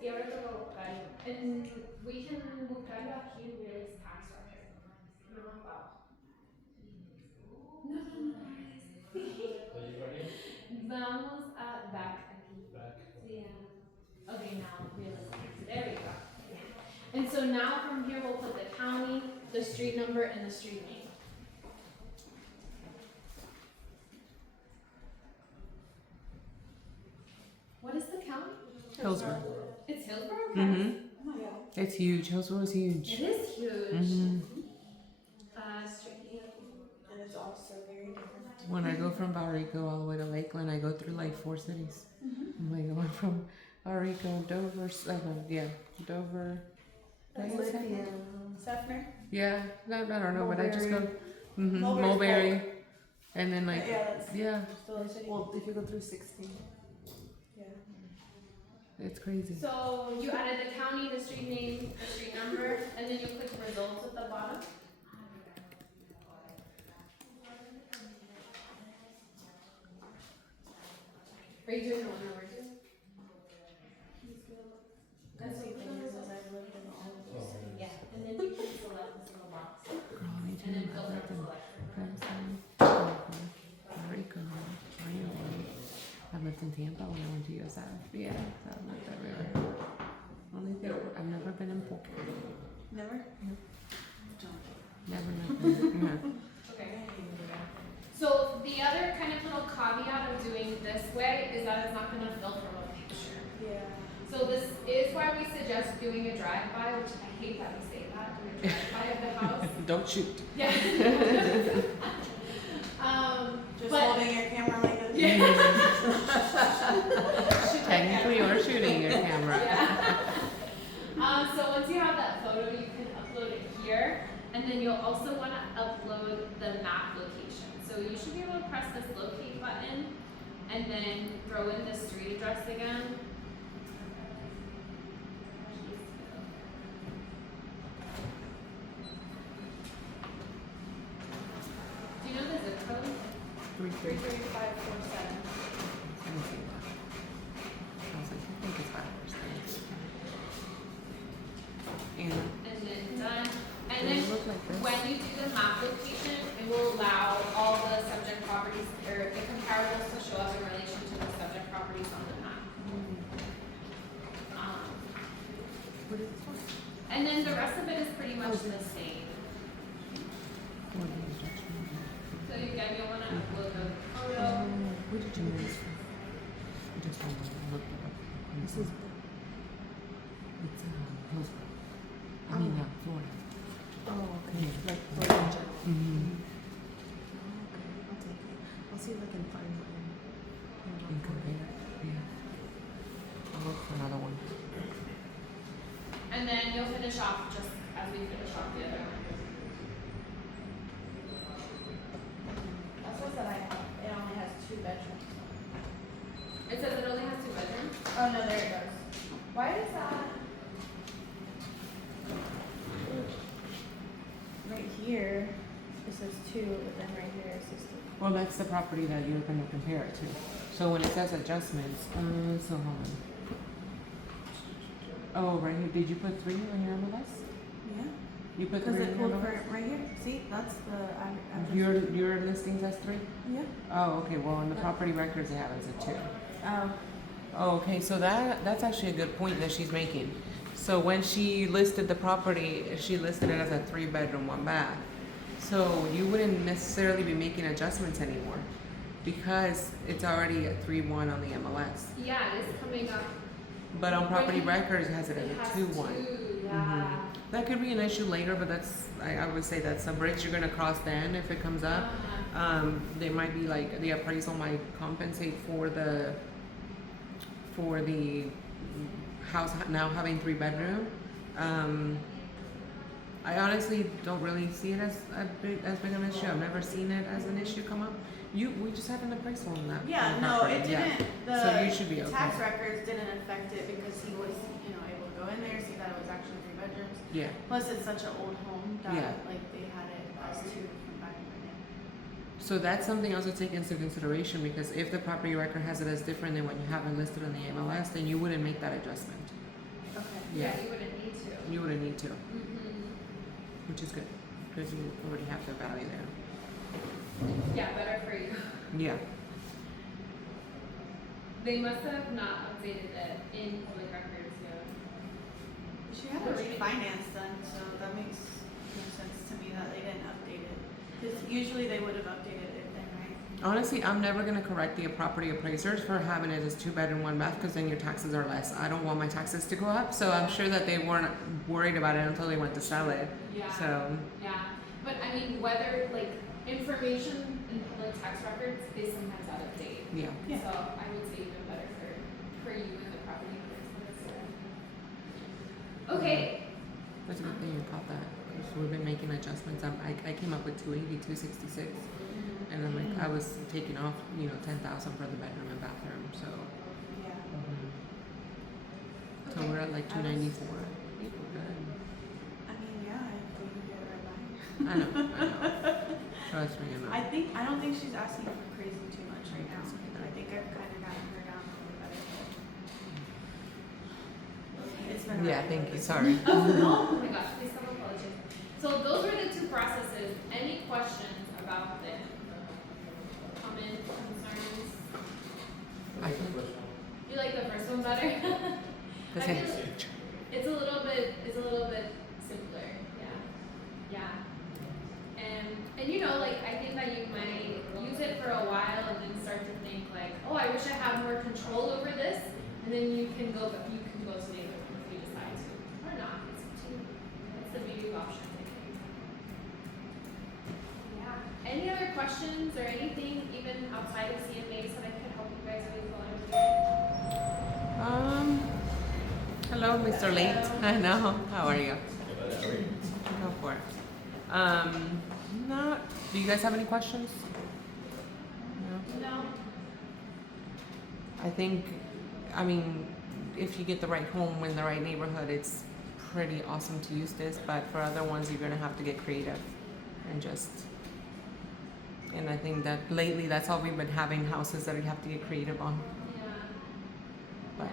Y ahora toca buscarlo. And we can buscarlo aquí en Realist Tax Record. No, abajo. No. here we'll put the county, the street number, and the street name. What is the county? Hillsborough. It's Hillsborough? Mm-hmm. Oh my god. It's huge. Hillsborough is huge. It is huge. Mm-hmm. Street name. And it's also very different. When I go from Valrico all the way to Lakeland, I go through like 4 cities. I'm like going from Valrico, Dover, Dover. Did I say that? Sefner? Yeah, no, I don't know, but I just go Mulberry. Mulberry, Mulberry's and then like Yeah, that's yeah, still a city. Well, if you go through 16. Yeah. it's crazy. So you added the county, the street name, the street number, and then you click results at the bottom. Are you doing the one that we're doing? That's the thing is I've lived in all of those cities. Yeah, and then you can select this little box, Girl, me too. and then I filter lived in and select. Valrico, Iowa. I lived in Tampa when I went to USF. Yeah, so I lived everywhere. Only thing, I've never been in Polk. Never? Never, never. Okay. So the other kind of little caveat of doing this way is that it's not gonna fill from a picture. Yeah. So this is why we suggest doing a drive-by, which I hate that we say that, doing a drive-by of the house. Don't shoot. Yeah. Just But- holding your camera like this. Technically, you're shooting your camera. Yeah. So once you have that photo, you can upload it here, and then you'll also want to upload the map location. So you should be able to press this locate button, and then throw in the street address again. Do you know the zip code? 3-3. 33547. Let me see that. I was like, I think it's 5 hours. And And then done. And does then it look like this? when you do the map location, it will allow all the subject properties or the comparables to show up in relation to the subject properties on the map. What is this one? And then the rest of it is pretty much the same. Oh, the instruction. So you again, you'll want to upload the photo. Where did you get this from? I just looked it up. This is. It's Hillsborough. I mean, Florida. Oh, okay. Yeah. Like for Georgia. Mm-hmm. Okay, I'll take it. I'll see if I can find one. And compare. Yeah. I'll look for another one. And then you'll finish off just as we finish off the other one. That's what that I have. It only has 2 bedrooms. It says it only has 2 bedrooms. Oh no, there it goes. Why is that? Right here, it says 2, but then right here it says 3. Well, that's the property that you're going to compare it to. So when it says adjustments, so hold on. Oh, right here. Did you put 3 on your MLS? Yeah. You put Because 3 it on your pulled MLS? for right here. See, that's the address. Your listings as 3? Yeah. Oh, okay. Well, in the property records, they have it as a 2. Oh. Oh, okay. So that's actually a good point that she's making. So when she listed the property, she listed it as a 3-bedroom, 1 bath. So you wouldn't necessarily be making adjustments anymore because it's already at 3-1 on the MLS. Yeah, it is coming up. But on property records, it has it It as a has 2-1. 2, yeah. That could be an issue later, but I would say that's a bridge you're gonna cross then if it comes up. They might be like the appraisal might compensate for the house now having 3-bedroom. I honestly don't really see it as big of an issue. I've never seen it as an issue come up. We just had an appraisal on that. Yeah, on no, property, it yeah. didn't. The So you should be okay. tax records didn't affect it because he was, able to go in there, see that it was actually 3 bedrooms. Yeah. Plus, it's such an old home that Yeah. they had it as 2 from back in the day. So that's something else to take into consideration because if the property record has it as different than what you have it listed on the MLS, then you wouldn't make that adjustment. Okay. Yeah, You wouldn't need to. you wouldn't need to, Mm-hmm. which is good because you already have the value there. Yeah, better for you. Yeah. They must have not updated it in public records yet. She had a refinance done, so that makes no sense to me that they didn't update it. Cause usually they would have updated it then, right? Honestly, I'm never gonna correct the property appraisers for having it as 2-bedroom, 1-bath, because then your taxes are less. I don't want my taxes to go up, so I'm sure that they weren't worried about it until they went to sell it. Yeah. So, Yeah, but I mean, whether, like, information in public tax records is sometimes out of date. yeah. Yeah. So I would say even better for you and the property owners. Okay, That's a good thing you caught that, because we've been making adjustments. I came up with 280, 266, and I'm like, I was taking off, 10,000 for the bedroom and bathroom, so. Yeah. So Okay. we're at like 294. We're good. I mean, yeah, if we can get it right by. I know. Trust me, I know. I don't think she's asking for crazy too much right now. I think I've kind of gotten her down a little better. It's been. Yeah, hard. thank you. Sorry. oh no, oh my gosh, please don't apologize. So those were the 2 processes. Any questions about them? Comments, concerns? I think You like the first one better? I that's feel it. it's a little bit simpler. Yeah. And like I think that you might use it for a while and then start to think like, oh, I wish I had more control over this, and then you can go to the other one if you decide to, or not. It's up to you. It's the beauty of options, I think. Yeah. Any other questions or anything even outside of CMAs that I could help you guys with while I'm here? Hello, Mr. Late. I know. How are you? Go for it. Not. Do you guys have any questions? No. No. I mean, if you get the right home in the right neighborhood, it's pretty awesome to use this. But for other ones, you're gonna have to get creative and just. And I think that lately, that's all we've been having, houses that you have to get creative on. Yeah. But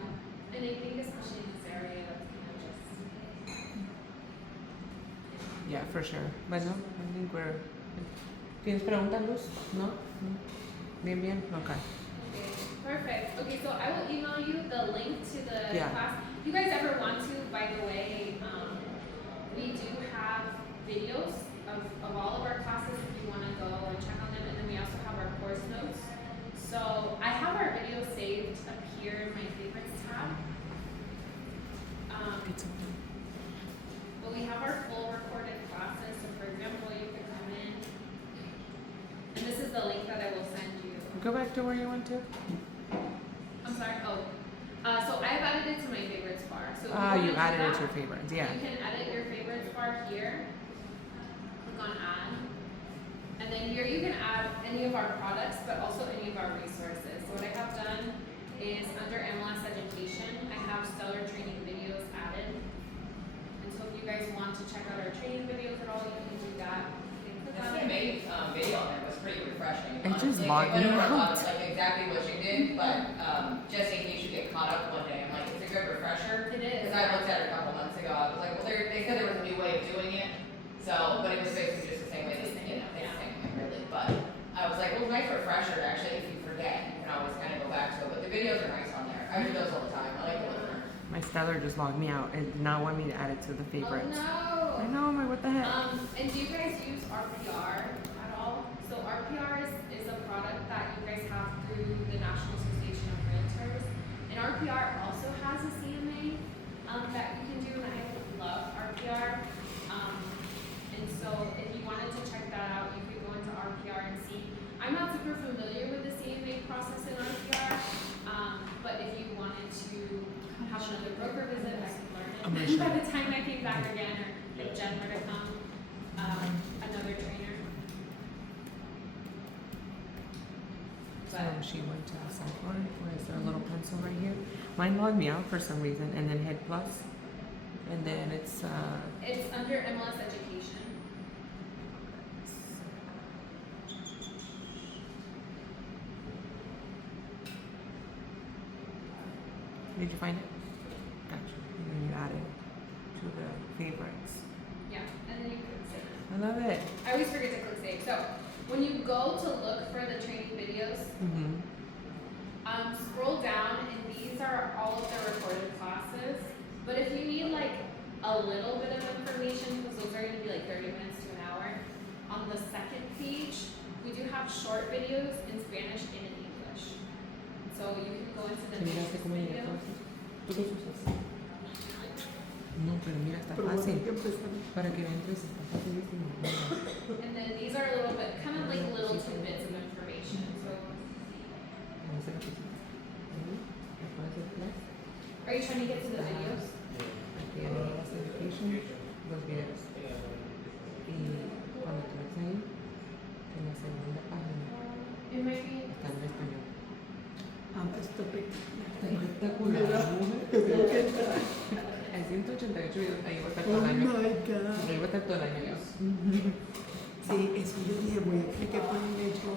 And I think especially in this area, that's kind of just. yeah, for sure. But no, I think we're. ¿Tienes preguntas, Luz? No. Bien, bien. Okay. Okay, perfect. Okay, so I will email you the link to the Yeah. class. If you guys ever want to, by the way, we do have videos of all of our classes if you want to go and check on them, and then we also have our course notes. So I have our videos saved up here in my favorites tab. Pizza. But we have our full recorded classes. So for example, you could come in, and this is the link that I will send you. Go back to where you went to. I'm sorry. Oh, so I've added it to my favorites bar. So if You wanna do added it that, to your favorites. Yeah. You can edit your favorites bar here. Click on add, and then here you can add any of our products, but also any of our resources. So what I have done is under MLS Education, I have Stellar training videos added. And so if you guys want to check out our training videos at all, you can do that. You can click The on it. CMA video on there was pretty refreshing. It just honestly. logged It me went over out. like exactly what you did, but just in case you get caught up one day, I'm like, it's a good refresher. It is. Because I looked at it a couple months ago, I was like, well, they said there was a new way of doing it, so, but it was basically just the same way, it's the same way really, but I was like, well, nice refresher, actually, if you forget, you can always kind of go back to it, but the videos are nice on there, I do those all the time, I like the listener. My Stellar just logged me out. It did not want me to add it to the favorites. Oh I no. know. I'm like, what the heck? And do you guys use RPR at all? So RPR is a product that you guys have through the National Association of Realtors. And RPR also has a CMA that you can do, and I love RPR. And so if you wanted to check that out, you could go into RPR and see. I'm not super familiar with the CMA process in RPR, but if you wanted to have another broker visit, I could learn I'm it. gonna By the time I came back again, or if Jen were to come, another trainer. So she went to the second one. Where is there a little pencil right here? Mine logged me out for some reason, and then hit plus, and then it's It's under MLS Education. Did you find it? Gotcha. And then you add it to the favorites. Yeah, and then you click save. I love it. I always forget to click save. So when you go to look for the training videos, Mhm. scroll down, and these are all of the recorded classes. But if you need like a little bit of information, because those are gonna be like 30 minutes to an hour. On the second page, we do have short videos in Spanish and in English. So you can go into the ¿Qué miraste next cómo llega video. todo eso? ¿Tú qué usas? No, pero mira, está fácil. Para que entres, está facilísimo. And then these are a little bit, kind of like little tidbits of information. So, Vamos a hacer la cosita. ¿Me puedes hacer plus? are you trying to get to the videos? Aquí en la certification, los videos. Y cuando tú ves ahí, en la segunda página, It might be. está en español. Espectacular. Espectacular. Hay 188 videos, ahí va a estar todo el año. Ahí va a estar todo el año. Sí, eso yo dije, voy a tener que ponerle yo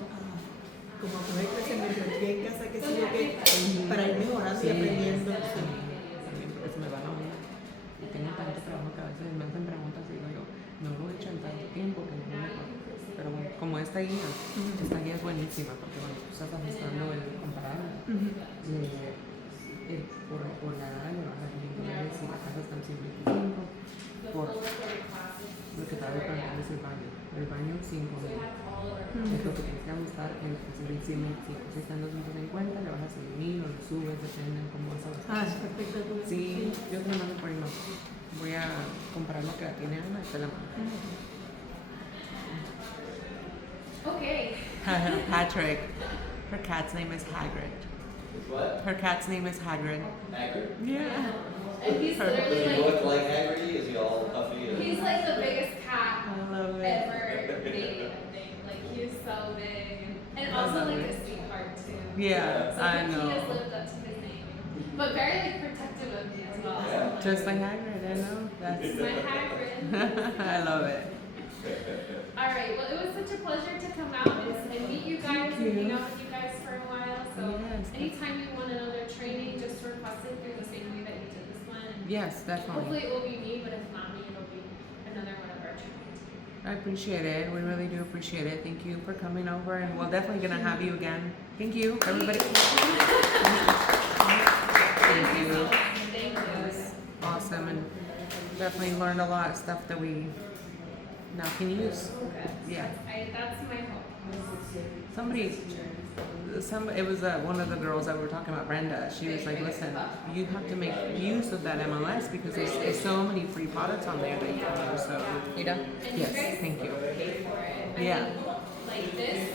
como coger crecimiento aquí en casa, que sí, que para ir mejorando y aprendiendo. Sí. También porque se me va la onda. Y tengo tanto trabajo que a veces me hacen preguntas y digo yo, no lo he hecho en tanto tiempo que no me acuerdo. Pero bueno, como esta guía es buenísima porque bueno, tú estás ajustando el comparado. Por la edad le bajas el inglés y la casa está en 125. Por lo que te va a preguntar es el baño. El baño 5.000. Es lo que tienes que ajustar en la que se encima. Si está en 250, le bajas 1.000 o le subes, depende de cómo vas a ajustar. Ah, espectacular. Sí, yo te lo mando por email. Voy a comparar lo que tiene Ana y te la mando. Okay. Patrick. Her cat's name is Hagrid. What? Her cat's name is Hagrid. Hagrid? Yeah. And he's Does literally he like, look like Hagrid? Is he all puffy? And he's like the biggest cat I love it. ever made, I think. Like, he's so big. And I also love like it. a sweetheart too. Yeah, So I think he has know. lived up to his name. But very like protective of me as well. Yeah. Just like Hagrid, I know. That's My Hagrid. I love it. Alright, well it was such a pleasure to come out and meet you guys and hang out with you guys for a while. So Yes. anytime you want another training, just request it through the same way that you did this one. And Yes, definitely. hopefully it will be me, but if not me, it'll be another one of our trainings. I appreciate it. We really do appreciate it. Thank you for coming over, and we're definitely gonna have you again. Thank you, everybody. Thank you. Thank It you. was awesome, and definitely learned a lot of stuff that we now can use. Yeah. That's my hope. It was one of the girls that we were talking about, Brenda. She was like, listen, you have to make use of that MLS because there's so many free products on there that you can use. So, Ada? And you Yes, guys thank you. pay for it. I Yeah. mean, like this